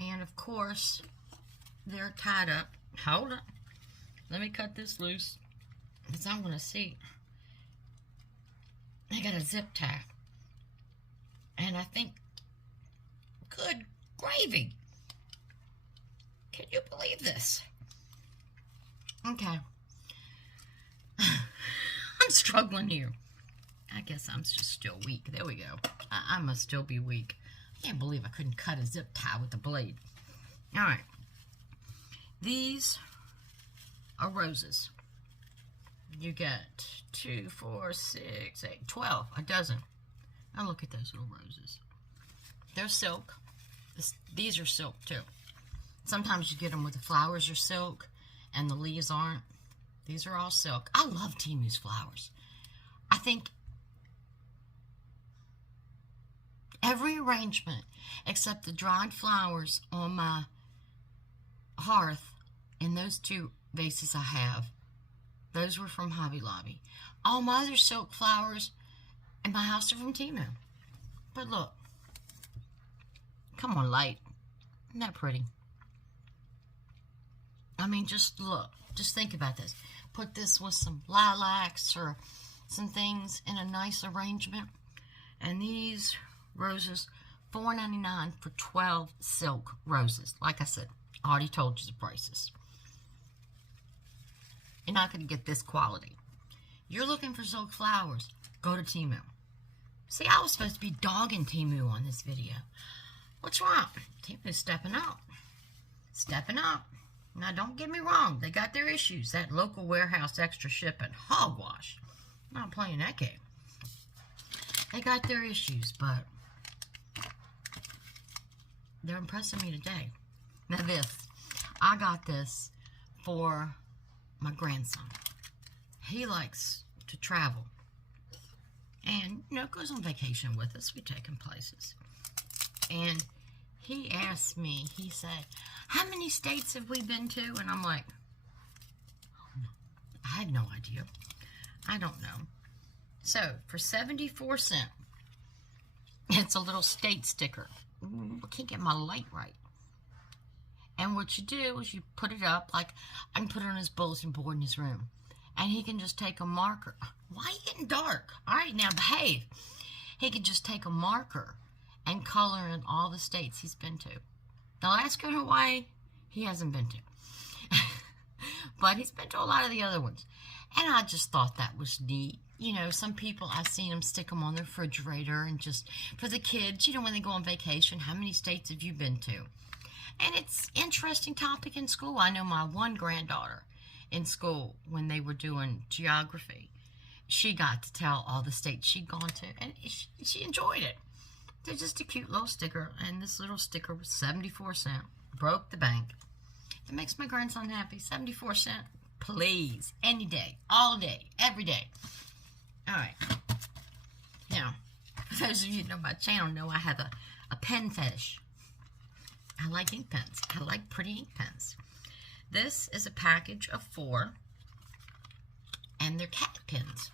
And of course, they're tied up. Hold on. Let me cut this loose, because I want to see. They got a zip tie. And I think, good gravy. Can you believe this? Okay. I'm struggling here. I guess I'm just still weak. There we go. I must still be weak. I can't believe I couldn't cut a zip tie with the blade. All right. These are roses. You get 2, 4, 6, 8, 12, a dozen. Now look at those little roses. They're silk. These are silk too. Sometimes you get them with the flowers are silk and the leaves aren't. These are all silk. I love Temu's flowers. I think every arrangement except the dried flowers on my hearth in those 2 vases I have, those were from Hobby Lobby. All my other silk flowers in my house are from Temu. But look. Come on, light. Isn't that pretty? I mean, just look. Just think about this. Put this with some lilacs or some things in a nice arrangement. And these roses, $4.99 for 12 silk roses. Like I said, I already told you the prices. You're not going to get this quality. You're looking for silk flowers, go to Temu. See, I was supposed to be dogging Temu on this video. What's wrong? Temu's stepping up. Stepping up. Now, don't get me wrong. They got their issues. That local warehouse extra shipping. Hogwash. I'm not playing that game. They got their issues, but they're impressing me today. Now this. I got this for my grandson. He likes to travel. And, you know, goes on vacation with us. We take him places. And he asked me, he said, how many states have we been to? And I'm like, oh, no. I had no idea. I don't know. So, for 74 cents, it's a little state sticker. Ooh, I can't get my light right. And what you do is you put it up, like I can put it on his bulletin board in his room. And he can just take a marker. Why are you getting dark? All right, now behave. He can just take a marker and color in all the states he's been to. Alaska and Hawaii, he hasn't been to. But he's been to a lot of the other ones. And I just thought that was neat. You know, some people, I've seen them stick them on their refrigerator and just, for the kids, you know, when they go on vacation, how many states have you been to? And it's an interesting topic in school. I know my one granddaughter in school, when they were doing geography, she got to tell all the states she'd gone to, and she enjoyed it. They're just a cute little sticker, and this little sticker was 74 cents. Broke the bank. It makes my grandson happy. 74 cents, please. Any day, all day, every day. All right. Now, for those of you who know my channel, know I have a pen fetish. I like ink pens. I like pretty ink pens. This is a package of 4, and they're cat pens.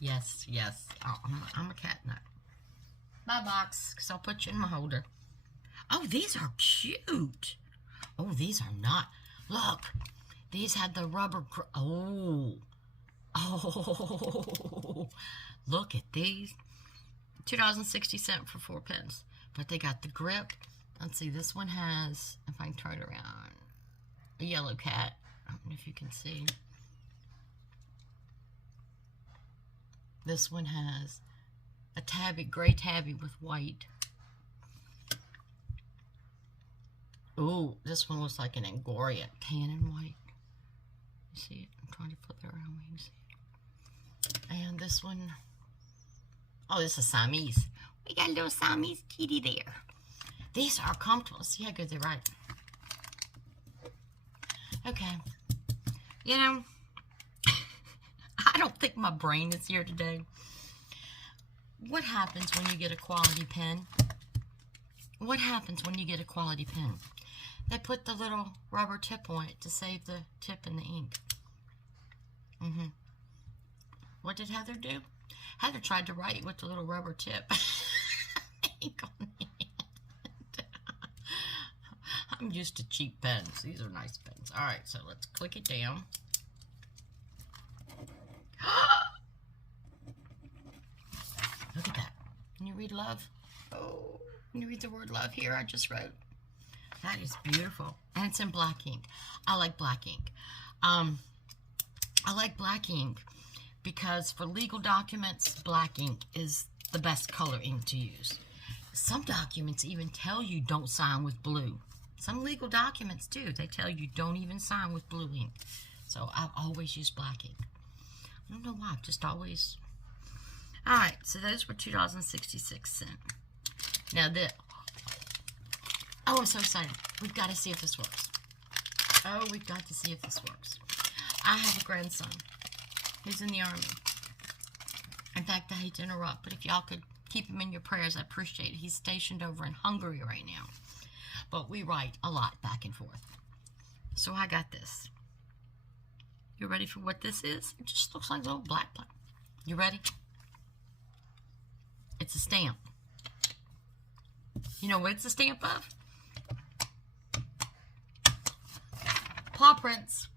Yes, yes. Oh, I'm a cat nut. My box, because I'll put you in my holder. Oh, these are cute. Oh, these are not. Look, these had the rubber. Oh, look at these. $2.60 for 4 pens. But they got the grip. Let's see, this one has, if I can turn it around, a yellow cat. I don't know if you can see. This one has a tabby, gray tabby with white. Ooh, this one looks like an Angora tan and white. You see it? I'm trying to flip it around where you can see it. And this one, oh, this is Siamese. We got a little Siamese kitty there. These are comfortable. See how good they write. Okay. You know, I don't think my brain is here today. what happens when you get a quality pen? What happens when you get a quality pen? They put the little rubber tip on it to save the tip and the ink. What did Heather do? Heather tried to write with the little rubber tip. Ink on the end. I'm used to cheap pens. These are nice pens. All right, so let's click it down. Look at that. Can you read love? Oh, can you read the word love here I just wrote? That is beautiful. And it's in black ink. I like black ink. I like black ink because for legal documents, black ink is the best color ink to use. Some documents even tell you don't sign with blue. Some legal documents do. They tell you don't even sign with blue ink. So I've always used black ink. I don't know why. I've just always... Alright, so those were $2.66. Now this... Oh, I'm so excited. We've got to see if this works. Oh, we've got to see if this works. I have a grandson who's in the Army. In fact, I hate to interrupt, but if y'all could keep him in your prayers, I appreciate it. He's stationed over in Hungary right now. But we write a lot back and forth. So I got this. You ready for what this is? It just looks like a little black. You ready? It's a stamp. You know what it's a stamp of? Paw prints.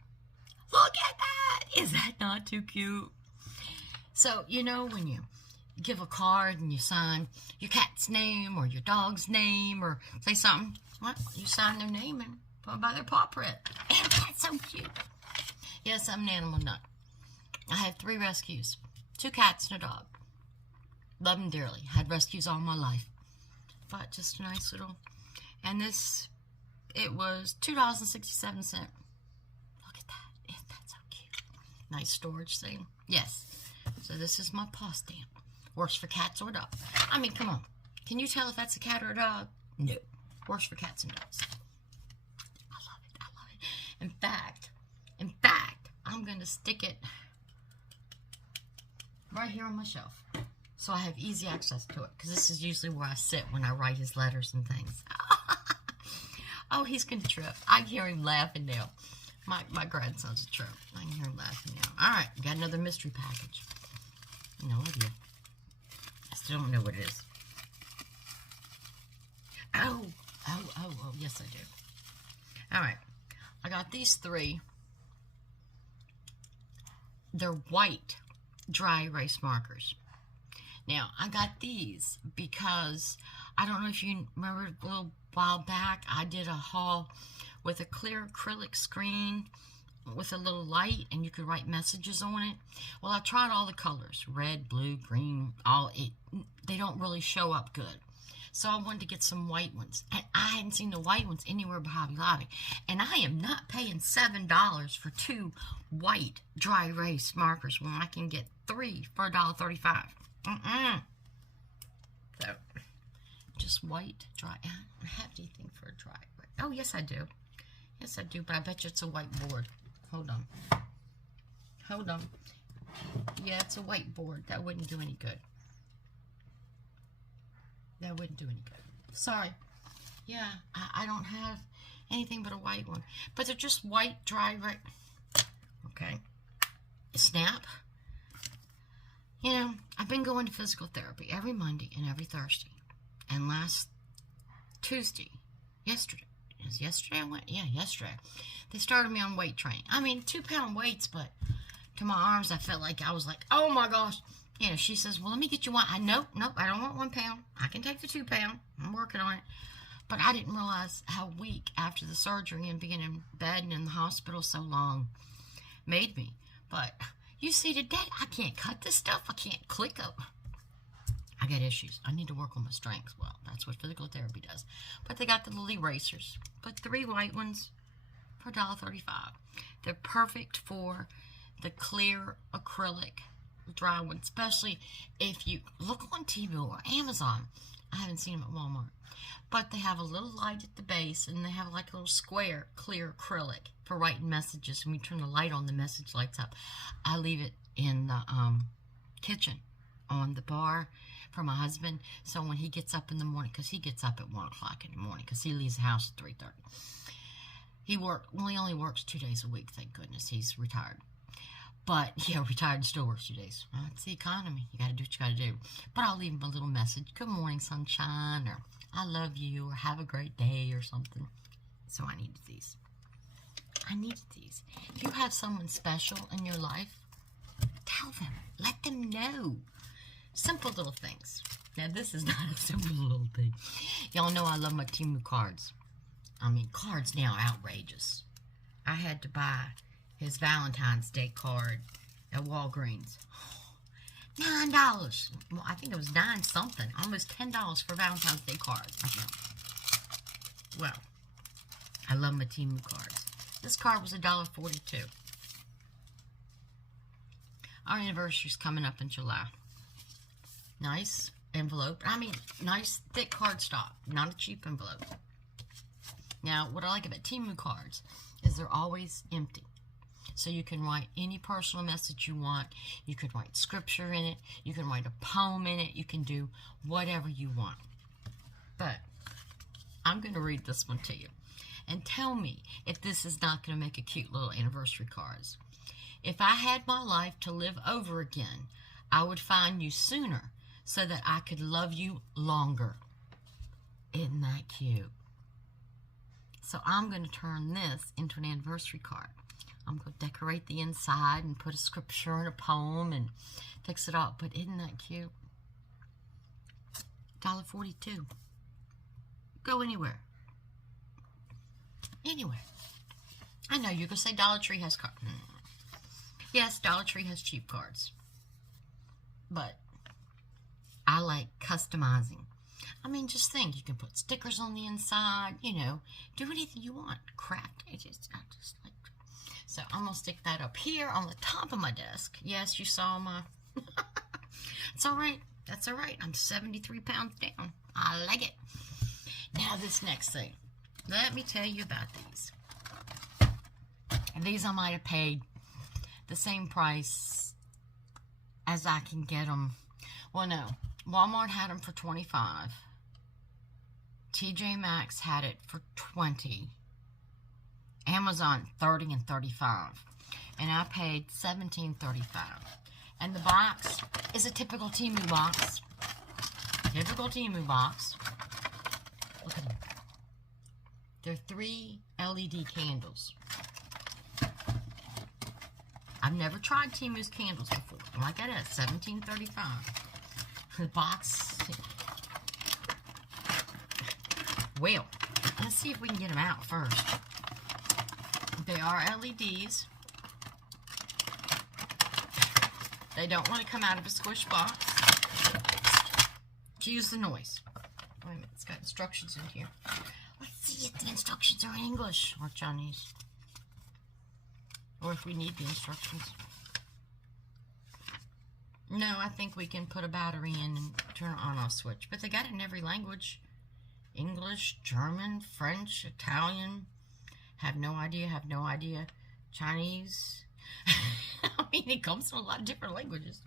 Look at that! Is that not too cute? So, you know, when you give a card and you sign your cat's name or your dog's name or say something, what? You sign their name and put by their paw print. And that's so cute. Yes, I'm an animal nut. I have 3 rescues. 2 cats and a dog. Love them dearly. Had rescues all my life. But just a nice little... And this, it was $2.67. Look at that. Isn't that so cute? Nice storage thing. Yes. So this is my paw stamp. Works for cats or dogs. I mean, come on. Can you tell if that's a cat or a dog? No. Works for cats and dogs. I love it. I love it. In fact, I'm going to stick it right here on my shelf. So I have easy access to it. Because this is usually where I sit when I write his letters and things. Oh, he's going to trip. I can hear him laughing now. My grandson's a trip. I can hear him laughing now. All right, got another mystery package. No idea. I still don't know what it is. Oh, yes I do. All right, I got these 3. They're white dry erase markers. Now, I got these because, I don't know if you remember a little while back, I did a haul with a clear acrylic screen with a little light, and you could write messages on it. Well, I tried all the colors, red, blue, green, they don't really show up good. So I wanted to get some white ones, and I hadn't seen the white ones anywhere but Hobby Lobby. And I am not paying $7 for 2 white dry erase markers when I can get 3 for $1.35. So, just white dry. I don't have anything for a dry. Oh, yes, I do. Yes, I do, but I bet you it's a whiteboard. Hold on. Yeah, it's a whiteboard. That wouldn't do any good. Sorry. Yeah, I don't have anything but a white one. But they're just white, dry, right? Okay. Snap. You know, I've been going to physical therapy every Monday and every Thursday. And last Tuesday, yesterday I went? Yeah, yesterday. They started me on weight training. I mean, 2-pound weights, but to my arms, I felt like I was like, oh my gosh. You know, she says, well, let me get you one. Nope, I don't want 1 pound. I can take the 2 pound. I'm working on it. But I didn't realize how weak after the surgery and being in bed and in the hospital so long made me. But you see today, I can't cut this stuff. I can't click up. I got issues. I need to work on my strengths. Well, that's what physical therapy does. But they got the little erasers. But 3 white ones for $1.35. They're perfect for the clear acrylic dry ones, especially if you look on Temu or Amazon. I haven't seen them at Walmart. But they have a little light at the base, and they have like a little square clear acrylic for writing messages. When you turn the light on, the message lights up. I leave it in the kitchen on the bar for my husband. So when he gets up in the morning, because he gets up at 1 o'clock in the morning, because he leaves the house at 3:30. He only works 2 days a week, thank goodness. He's retired. But, yeah, retired and still works 2 days. Well, it's the economy. You got to do what you got to do. But I'll leave him a little message. Good morning, sunshine, or I love you, or have a great day, or something. So I needed these. If you have someone special in your life, tell them. Let them know. Simple little things. Now, this is not a simple little thing. Y'all know I love my Temu cards. I mean, cards now outrageous. I had to buy his Valentine's Day card at Walgreens. $9. Well, I think it was 9 something. Almost $10 for Valentine's Day cards. Well, I love my Temu cards. This card was $1.42. Our anniversary's coming up in July. Nice envelope. I mean, nice thick cardstock. Not a cheap envelope. Now, what I like about Temu cards is they're always empty. So you can write any personal message you want. You could write scripture in it. You can write a poem in it. You can do whatever you want. But I'm going to read this one to you. And tell me if this is not going to make a cute little anniversary cards. If I had my life to live over again, I would find you sooner so that I could love you longer. Isn't that cute? So I'm going to turn this into an anniversary card. I'm going to decorate the inside and put a scripture and a poem and fix it up. But isn't that cute? $1.42. Go anywhere. Anywhere. I know you're going to say Dollar Tree has cards. Yes, Dollar Tree has cheap cards. But I like customizing. I mean, just think, you can put stickers on the inside, you know, do anything you want. Craft. I just like. So I'm going to stick that up here on the top of my desk. Yes, you saw my... It's all right. That's all right. I'm 73 pounds down. I like it. Now, this next thing. Let me tell you about these. And these I might have paid the same price as I can get them. Well, no. Walmart had them for $25. TJ Maxx had it for $20. Amazon $30 and $35. And I paid $17.35. And the box is a typical Temu box. Typical Temu box. Look at them. They're 3 LED candles. I've never tried Temu's candles before. Like I said, $17.35. The box. Well, let's see if we can get them out first. They are LEDs. They don't want to come out of a squish box. Excuse the noise. Wait a minute, it's got instructions in here. Let's see if the instructions are in English or Chinese. Or if we need the instructions. No, I think we can put a battery in and turn it on-off switch. But they got it in every language. English, German, French, Italian. Have no idea. Chinese. I mean, it comes from a lot of different languages.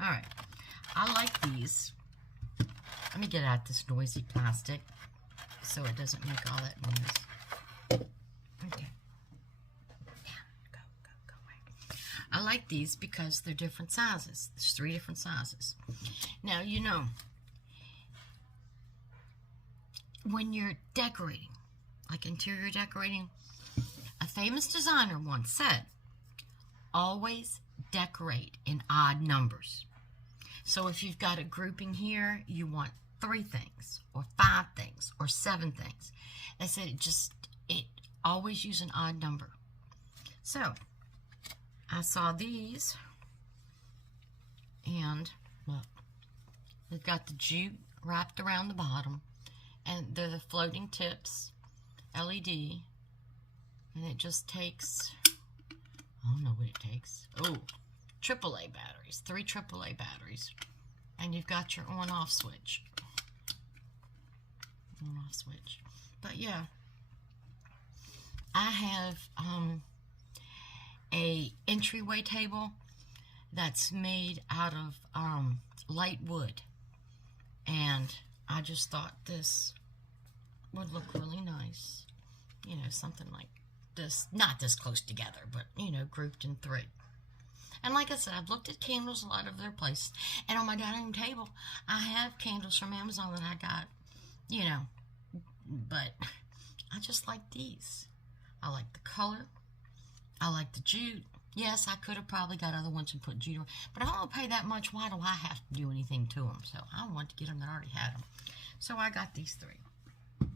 Alright. I like these. Let me get out this noisy plastic so it doesn't make all that noise. Okay. Go away. I like these because they're different sizes. There's 3 different sizes. Now, you know, when you're decorating, like interior decorating, a famous designer once said, always decorate in odd numbers. So if you've got a grouping here, you want 3 things, or 5 things, or 7 things. They said it always use an odd number. So, I saw these, and look, they've got the jute wrapped around the bottom, and they're the floating tips, LED, and it just takes, I don't know what it takes. Oh, AAA batteries, 3 AAA batteries, and you've got your on-off switch. On-off switch. But yeah, I have a entryway table that's made out of light wood. And I just thought this would look really nice. You know, something like this. Not this close together, but, you know, grouped in 3. And like I said, I've looked at candles a lot of their places. And on my dining room table, I have candles from Amazon that I got, you know. But I just like these. I like the color. I like the jute. Yes, I could have probably got other ones and put jute on. But if I'm going to pay that much, why do I have to do anything to them? So I want to get them that already had them. So I got these 3.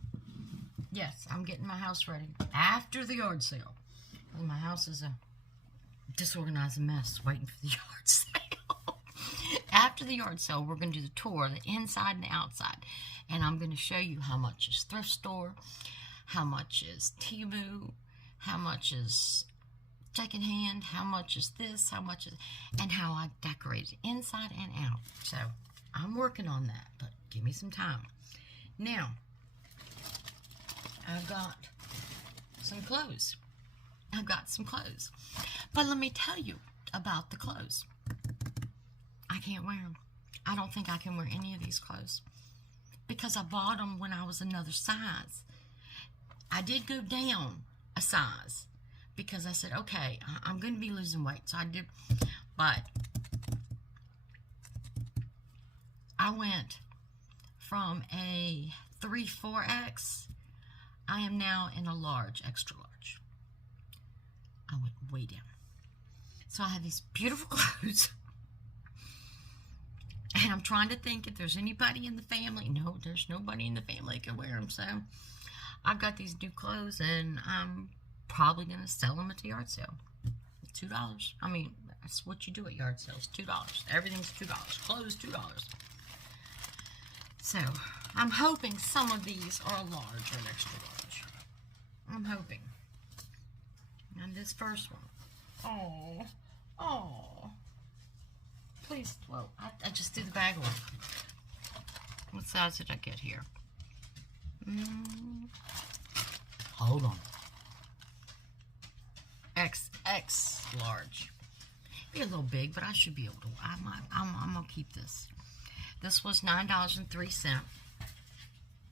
Yes, I'm getting my house ready after the yard sale. My house is a disorganized mess waiting for the yard sale. After the yard sale, we're going to do the tour, the inside and the outside. And I'm going to show you how much is thrift store, how much is Temu, how much is secondhand, how much is this, how much is, and how I decorate it inside and out. So I'm working on that, but give me some time. Now, I've got some clothes. But let me tell you about the clothes. I can't wear them. I don't think I can wear any of these clothes because I bought them when I was another size. I did go down a size because I said, okay, I'm going to be losing weight. So I did, but I went from a 3-4X. I am now in a large, extra large. I went way down. So I have these beautiful clothes. And I'm trying to think if there's anybody in the family. No, there's nobody in the family that can wear them. So I've got these new clothes, and I'm probably going to sell them at the yard sale. $2. I mean, that's what you do at yard sales. $2. Everything's $2. Clothes, $2. So I'm hoping some of these are a large or an extra large. I'm hoping. And this first one. Oh. Please, well, I just threw the bag away. What size did I get here? Hold on. XX large. Be a little big, but I should be able to. I'm gonna keep this. This was $9.03.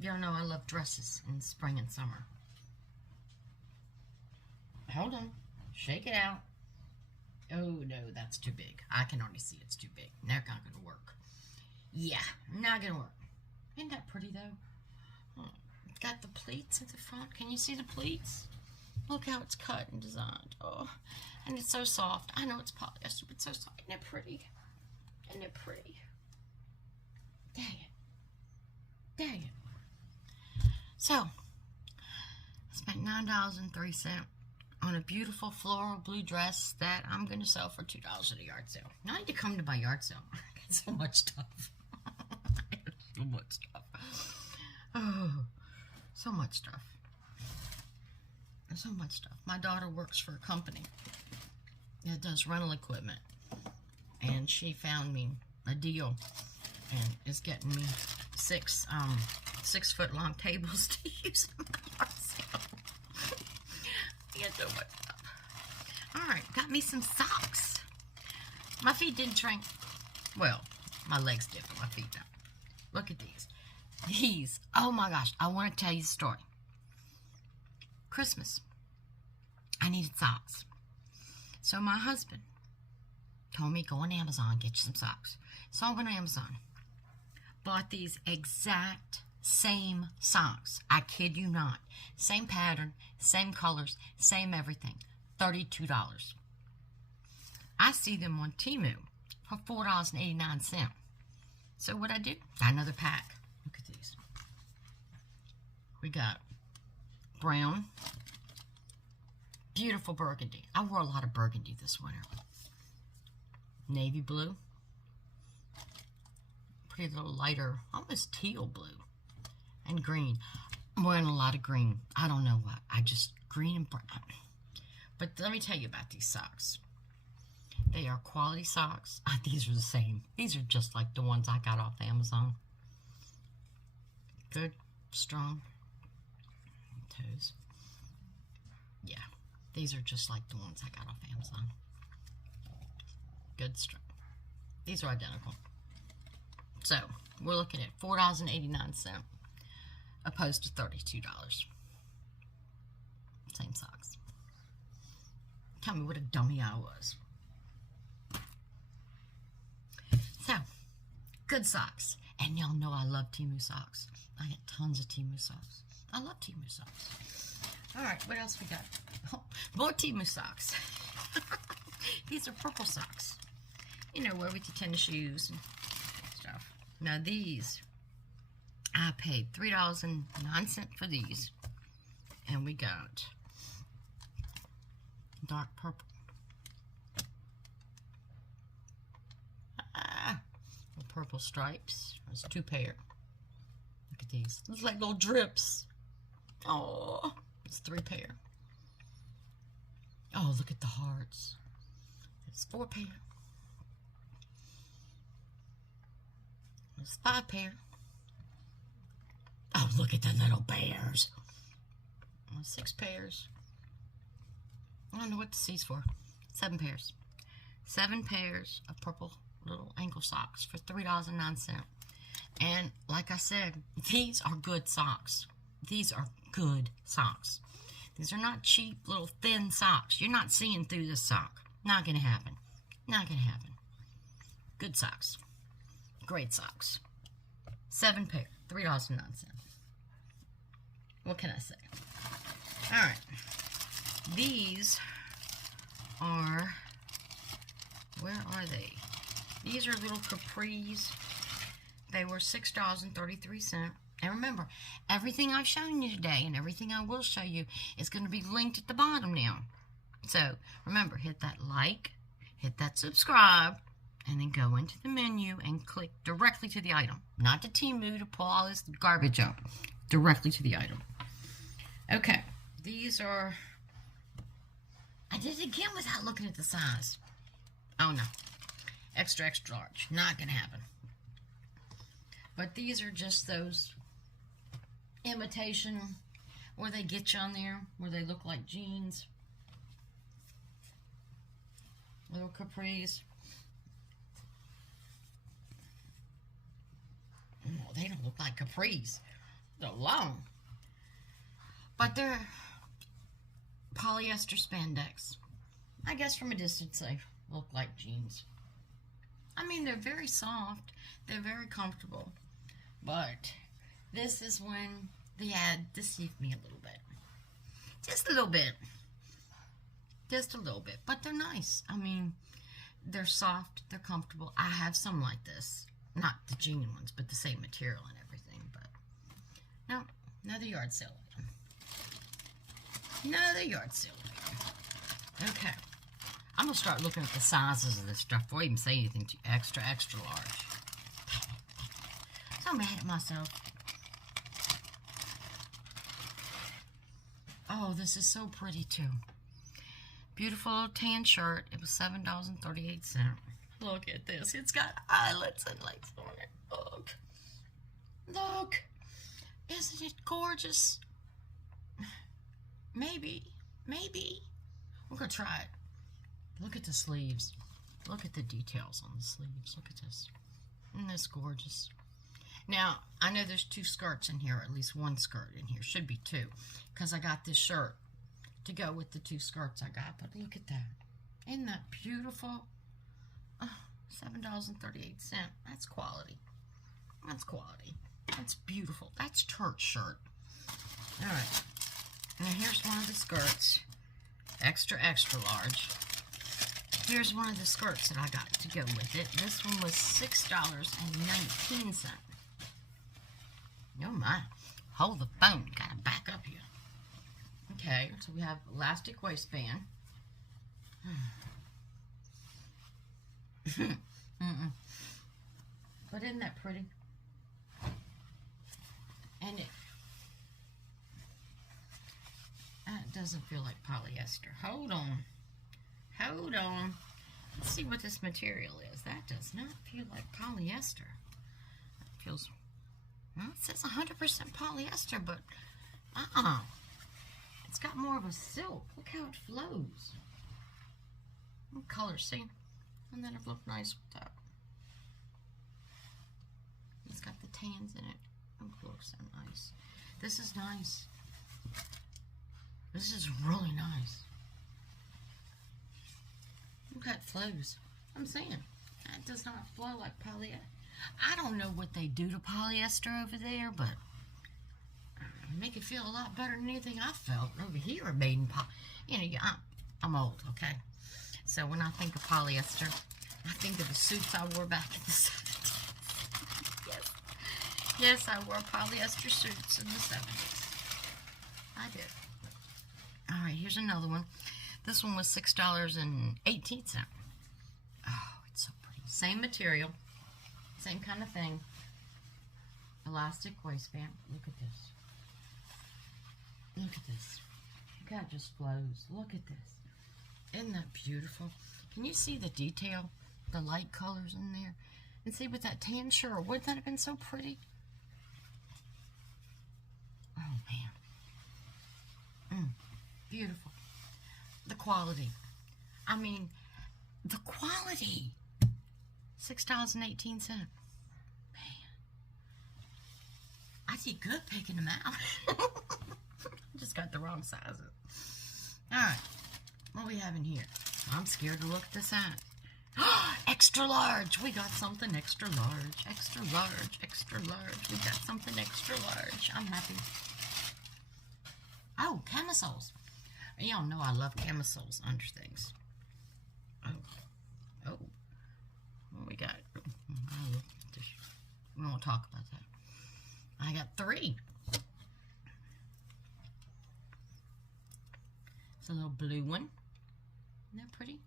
You all know I love dresses in spring and summer. Hold on. Shake it out. Oh, no, that's too big. I can already see it's too big. They're not going to work. Yeah, not going to work. Isn't that pretty, though? Oh, it's got the pleats at the front. Can you see the pleats? Look how it's cut and designed. Oh, and it's so soft. I know it's polyester, but it's so soft. Isn't it pretty? Isn't it pretty? Dang it. Dang it. So, I spent $9.03 on a beautiful floral blue dress that I'm going to sell for $2 at a yard sale. Now I need to come to my yard sale. I got so much stuff. So much stuff. Oh, so much stuff. So much stuff. My daughter works for a company that does rental equipment, and she found me a deal and is getting me 6 foot long tables to use in my yard sale. I got so much stuff. Alright, got me some socks. My feet didn't shrink. Well, my legs did, but my feet don't. Look at these. These, oh my gosh, I want to tell you the story. Christmas, I needed socks. So my husband told me, go on Amazon and get you some socks. So I went on Amazon. Bought these exact same socks. I kid you not. Same pattern, same colors, same everything. $32. I see them on Temu for $4.89. So what I do? Got another pack. Look at these. We got brown, beautiful burgundy. I wore a lot of burgundy this winter. Navy blue, pretty little lighter, almost teal blue, and green. I'm wearing a lot of green. I don't know why. I just green and brown. But let me tell you about these socks. They are quality socks. These are the same. These are just like the ones I got off Amazon. Good, strong toes. Yeah, these are just like the ones I got off Amazon. Good strap. These are identical. So, we're looking at $4.89 opposed to $32. Same socks. Tell me what a dummy I was. So, good socks. And y'all know I love Temu socks. I get tons of Temu socks. I love Temu socks. Alright, what else we got? Oh, more Temu socks. These are purple socks. You know, wear with your tennis shoes and stuff. Now these, I paid $3.09 for these. And we got dark purple. The purple stripes. There's 2 pair. Look at these. Looks like little drips. Oh, it's 3 pair. Oh, look at the hearts. There's 4 pair. There's 5 pair. Oh, look at the little bears. 6 pairs. I don't know what the C's for. 7 pairs. 7 pairs of purple little ankle socks for $3.09. And like I said, these are good socks. These are good socks. These are not cheap little thin socks. You're not seeing through this sock. Not gonna happen. Not gonna happen. Good socks. Great socks. 7 pair. $3.09. What can I say? Alright. These are, where are they? These are little capris. They were $6.33. And remember, everything I've shown you today and everything I will show you is going to be linked at the bottom now. So, remember, hit that like, hit that subscribe, and then go into the menu and click directly to the item. Not to Temu to pull all this garbage up. Directly to the item. Okay, these are, I did it again without looking at the size. Oh no, extra large, not gonna happen. But these are just those imitation, where they get you on there, where they look like jeans. Little capris. Oh, they don't look like capris. They're long. But they're polyester spandex. I guess from a distance they look like jeans. I mean, they're very soft. They're very comfortable. But this is when the ad deceived me a little bit. Just a little bit. Just a little bit. But they're nice. I mean, they're soft. They're comfortable. I have some like this. Not the jean ones, but the same material and everything. But no, another yard sale item. Another yard sale item. Okay. I'm going to start looking at the sizes of this stuff before I even say anything to extra large. So mad at myself. Oh, this is so pretty too. Beautiful tan shirt. It was $7.38. Look at this. It's got eyelets and lights on it. Look. Look. Isn't it gorgeous? Maybe. We're going to try it. Look at the sleeves. Look at the details on the sleeves. Look at this. Isn't this gorgeous? Now, I know there's 2 skirts in here, or at least 1 skirt in here. Should be 2, because I got this shirt to go with the 2 skirts I got. But look at that. Isn't that beautiful? Oh, $7.38. That's quality. That's quality. That's beautiful. That's church shirt. All right. Now, here's one of the skirts. Extra large. Here's one of the skirts that I got to go with it. This one was $6.19. Oh my. Hold the phone. Gotta back up here. Okay, so we have elastic waistband. But isn't that pretty? And it doesn't feel like polyester. Hold on. Let's see what this material is. That does not feel like polyester. It feels, well, it says 100% polyester, but it's got more of a silk. Look how it flows. What color, see? And that'll look nice with that. It's got the tans in it. Oh, it looks so nice. This is nice. This is really nice. Look how it flows. I'm saying, that does not flow like polyester. I don't know what they do to polyester over there, but make it feel a lot better than anything I felt over here made in you know, I'm old, okay? So when I think of polyester, I think of the suits I wore back in the 70s. Yes. Yes, I wore polyester suits in the 70s. I did. All right, here's another one. This one was $6.18. Oh, it's so pretty. Same material, same kind of thing. Elastic waistband. Look at this. Look at this. Look how it just flows. Look at this. Isn't that beautiful? Can you see the detail? The light colors in there? And see with that tan shirt, wouldn't that have been so pretty? Oh, man. Beautiful. The quality. I mean, the quality. $6.18. Man. I did good picking them out. Just got the wrong sizes. Alright. What we have in here? I'm scared to look this at. Extra large. We got something extra large. Extra large. Extra large. We got something extra large. I'm happy. Oh, camisoles. Y'all know I love camisoles under things. Oh. Oh. What we got? We won't talk about that. I got 3. It's a little blue one. Isn't that pretty?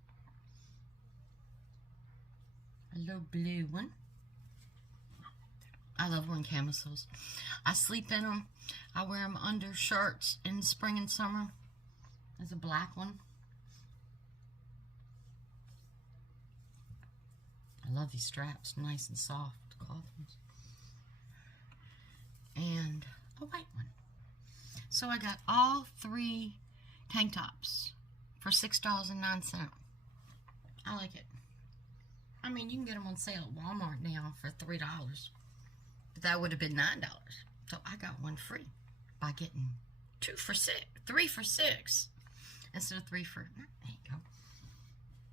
A little blue one. I love wearing camisoles. I sleep in them. I wear them under shirts in the spring and summer. There's a black one. I love these straps. Nice and soft. Cottons. And a white one. So I got all 3 tank tops for $6.09. I like it. I mean, you can get them on sale at Walmart now for $3. But that would have been $9. So I got one free by getting 3 for $6. Instead of 3 for, there you go.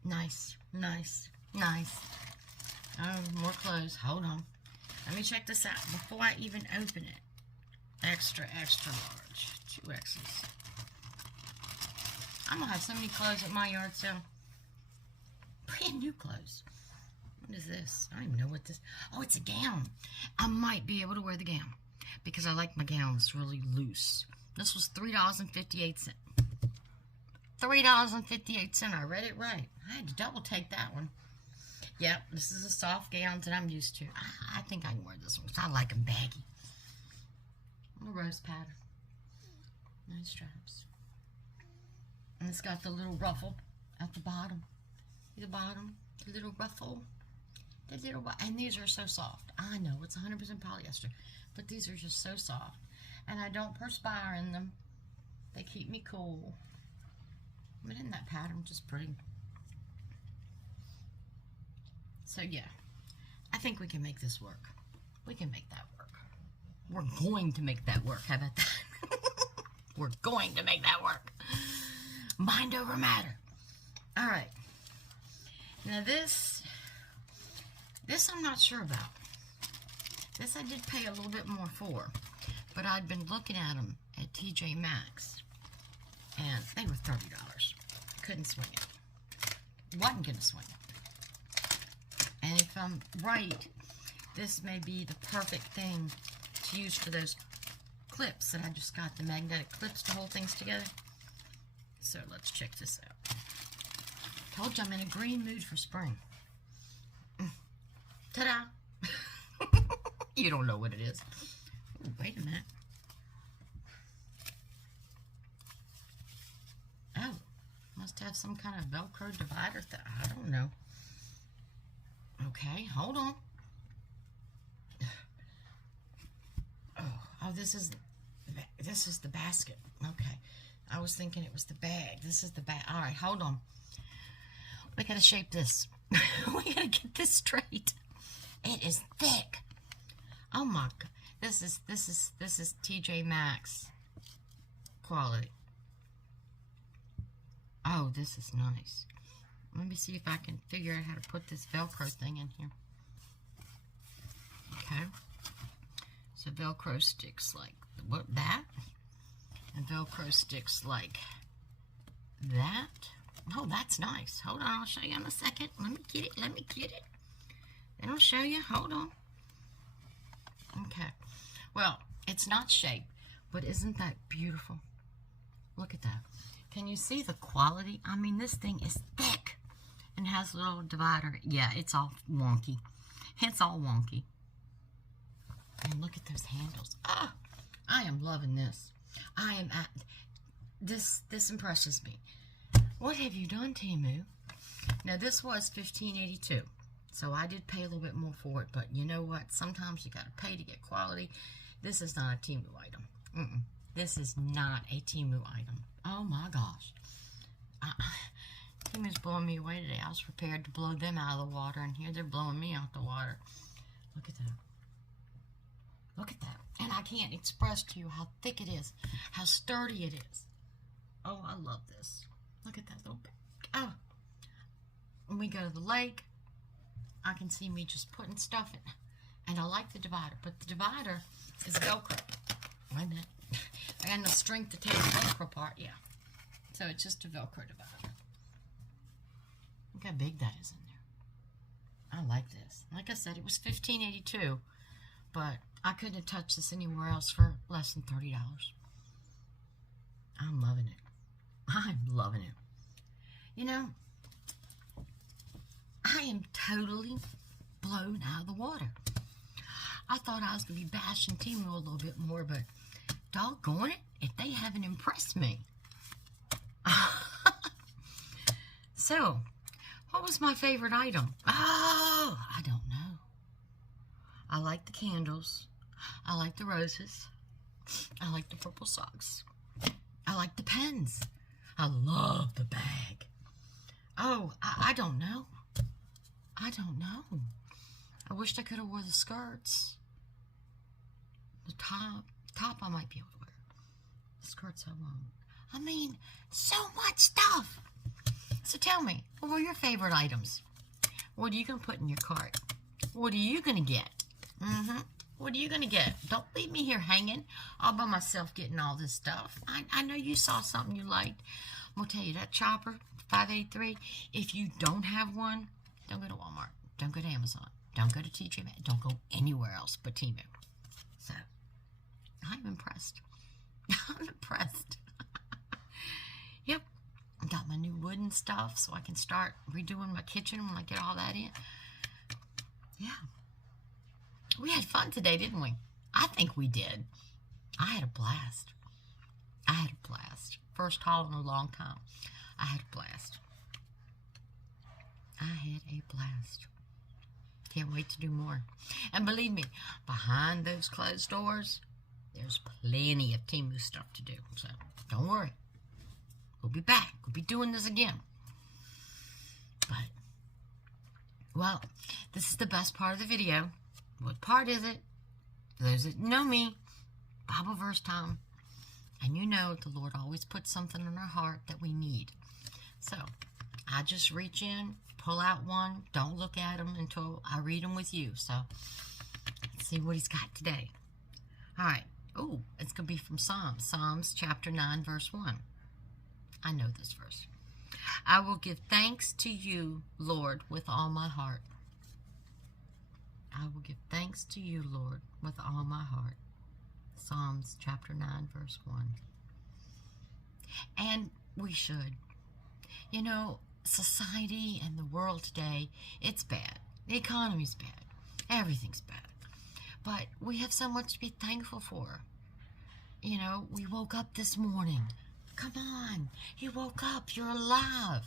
Nice, nice, nice. Oh, more clothes. Hold on. Let me check this out before I even open it. Extra, extra large. 2 X's. I'm going to have so many clothes at my yard sale. Brand new clothes. What is this? I don't even know what this... Oh, it's a gown. I might be able to wear the gown because I like my gowns really loose. This was $3.58. $3.58. I read it right. I had to double take that one. Yep, this is a soft gown that I'm used to. I think I can wear this one because I like them baggy. Little rose pattern. Nice straps. And it's got the little ruffle at the bottom. The bottom, the little ruffle. The little, and these are so soft. I know it's 100% polyester, but these are just so soft. And I don't perspire in them. They keep me cool. But isn't that pattern just pretty? So yeah, I think we can make this work. We can make that work. We're going to make that work. How about that? We're going to make that work. Mind over matter. All right. Now this I'm not sure about. This I did pay a little bit more for, but I'd been looking at them at TJ Maxx, and they were $30. Couldn't swing it. Wasn't gonna swing it. And if I'm right, this may be the perfect thing to use for those clips that I just got, the magnetic clips to hold things together. So let's check this out. Told you I'm in a green mood for spring. Ta-da! You don't know what it is. Ooh, wait a minute. Oh, must have some kind of Velcro divider thing. I don't know. Okay, hold on. Oh, this is the basket. Okay, I was thinking it was the bag. This is the bag. All right, hold on. We gotta shape this. We gotta get this straight. It is thick. Oh my God. This is TJ Maxx quality. Oh, this is nice. Let me see if I can figure out how to put this Velcro thing in here. Okay. So Velcro sticks like that. And Velcro sticks like that. Oh, that's nice. Hold on, I'll show you in a second. Let me get it. Then I'll show you. Hold on. Okay. Well, it's not shaped, but isn't that beautiful? Look at that. Can you see the quality? I mean, this thing is thick and has a little divider. Yeah, it's all wonky. It's all wonky. And look at those handles. Ah, I am loving this. This impresses me. What have you done, Temu? Now, this was $15.82, so I did pay a little bit more for it, but you know what? Sometimes you got to pay to get quality. This is not a Temu item. This is not a Temu item. Oh, my gosh. Temu's blowing me away today. I was prepared to blow them out of the water, and here they're blowing me out the water. Look at that. Look at that. And I can't express to you how thick it is, how sturdy it is. Oh, I love this. Look at that little bit. Oh. When we go to the lake, I can see me just putting stuff in. And I like the divider, but the divider is Velcro. Wait a minute. I got enough strength to take the Velcro apart. Yeah. So it's just a Velcro divider. Look how big that is in there. I like this. Like I said, it was $15.82, but I couldn't have touched this anywhere else for less than $30. I'm loving it. I'm loving it. You know, I am totally blown out of the water. I thought I was going to be bashing Temu a little bit more, but doggone it, if they haven't impressed me. So, what was my favorite item? Oh, I don't know. I like the candles. I like the roses. I like the purple socks. I like the pens. I love the bag. Oh, I don't know. I don't know. I wished I could have wore the skirts. The top I might be able to wear. The skirts I won't. I mean, so much stuff. So tell me, what were your favorite items? What are you going to put in your cart? What are you going to get? What are you going to get? Don't leave me here hanging all by myself getting all this stuff. I know you saw something you liked. I'm going to tell you, that chopper, $5.83, if you don't have one, don't go to Walmart. Don't go to Amazon. Don't go to TJ Maxx. Don't go anywhere else but Temu. So, I'm impressed. I'm impressed. Yep. I got my new wooden stuff so I can start redoing my kitchen when I get all that in. Yeah. We had fun today, didn't we? I think we did. I had a blast. I had a blast. First haul in a long time. I had a blast. I had a blast. Can't wait to do more. And believe me, behind those closed doors, there's plenty of Temu stuff to do. So don't worry. We'll be back. We'll be doing this again. But, well, this is the best part of the video. What part is it? For those that know me, Bible verse time. And you know the Lord always puts something in our heart that we need. So, I just reach in, pull out one. Don't look at them until I read them with you. So, let's see what he's got today. All right. Oh, it's going to be from Psalms. Psalms chapter 9, verse 1. I know this verse. I will give thanks to you, Lord, with all my heart. I will give thanks to you, Lord, with all my heart. Psalms chapter 9, verse 1. And we should. You know, society and the world today, it's bad. The economy's bad. Everything's bad. But we have so much to be thankful for. You know, we woke up this morning. Come on. You woke up. You're alive.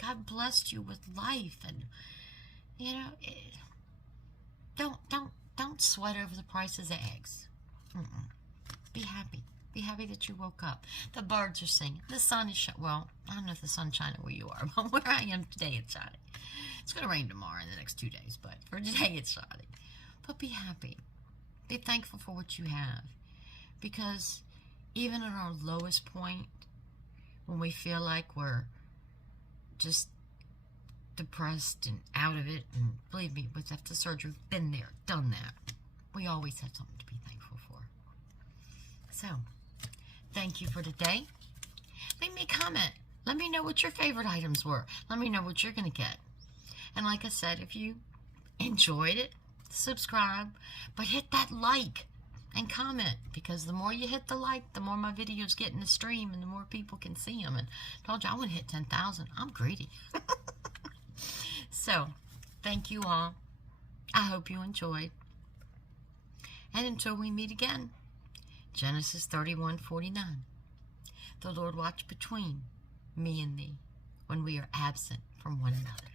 God blessed you with life. And, you know, don't sweat over the prices of eggs. Be happy. Be happy that you woke up. The birds are singing. The sun is shining. Well, I don't know if the sun's shining where you are, but where I am today, it's shining. It's going to rain tomorrow in the next 2 days, but for today, it's shining. But be happy. Be thankful for what you have. Because even at our lowest point, when we feel like we're just depressed and out of it, and believe me, with after surgery, been there, done that, we always have something to be thankful for. So, thank you for today. Leave me a comment. Let me know what your favorite items were. Let me know what you're going to get. And like I said, if you enjoyed it, subscribe, but hit that like and comment, because the more you hit the like, the more my videos get in the stream and the more people can see them. And I told you I want to hit 10,000. I'm greedy. So, thank you all. I hope you enjoyed. And until we meet again, Genesis 31:49. The Lord watched between me and thee when we are absent from one another.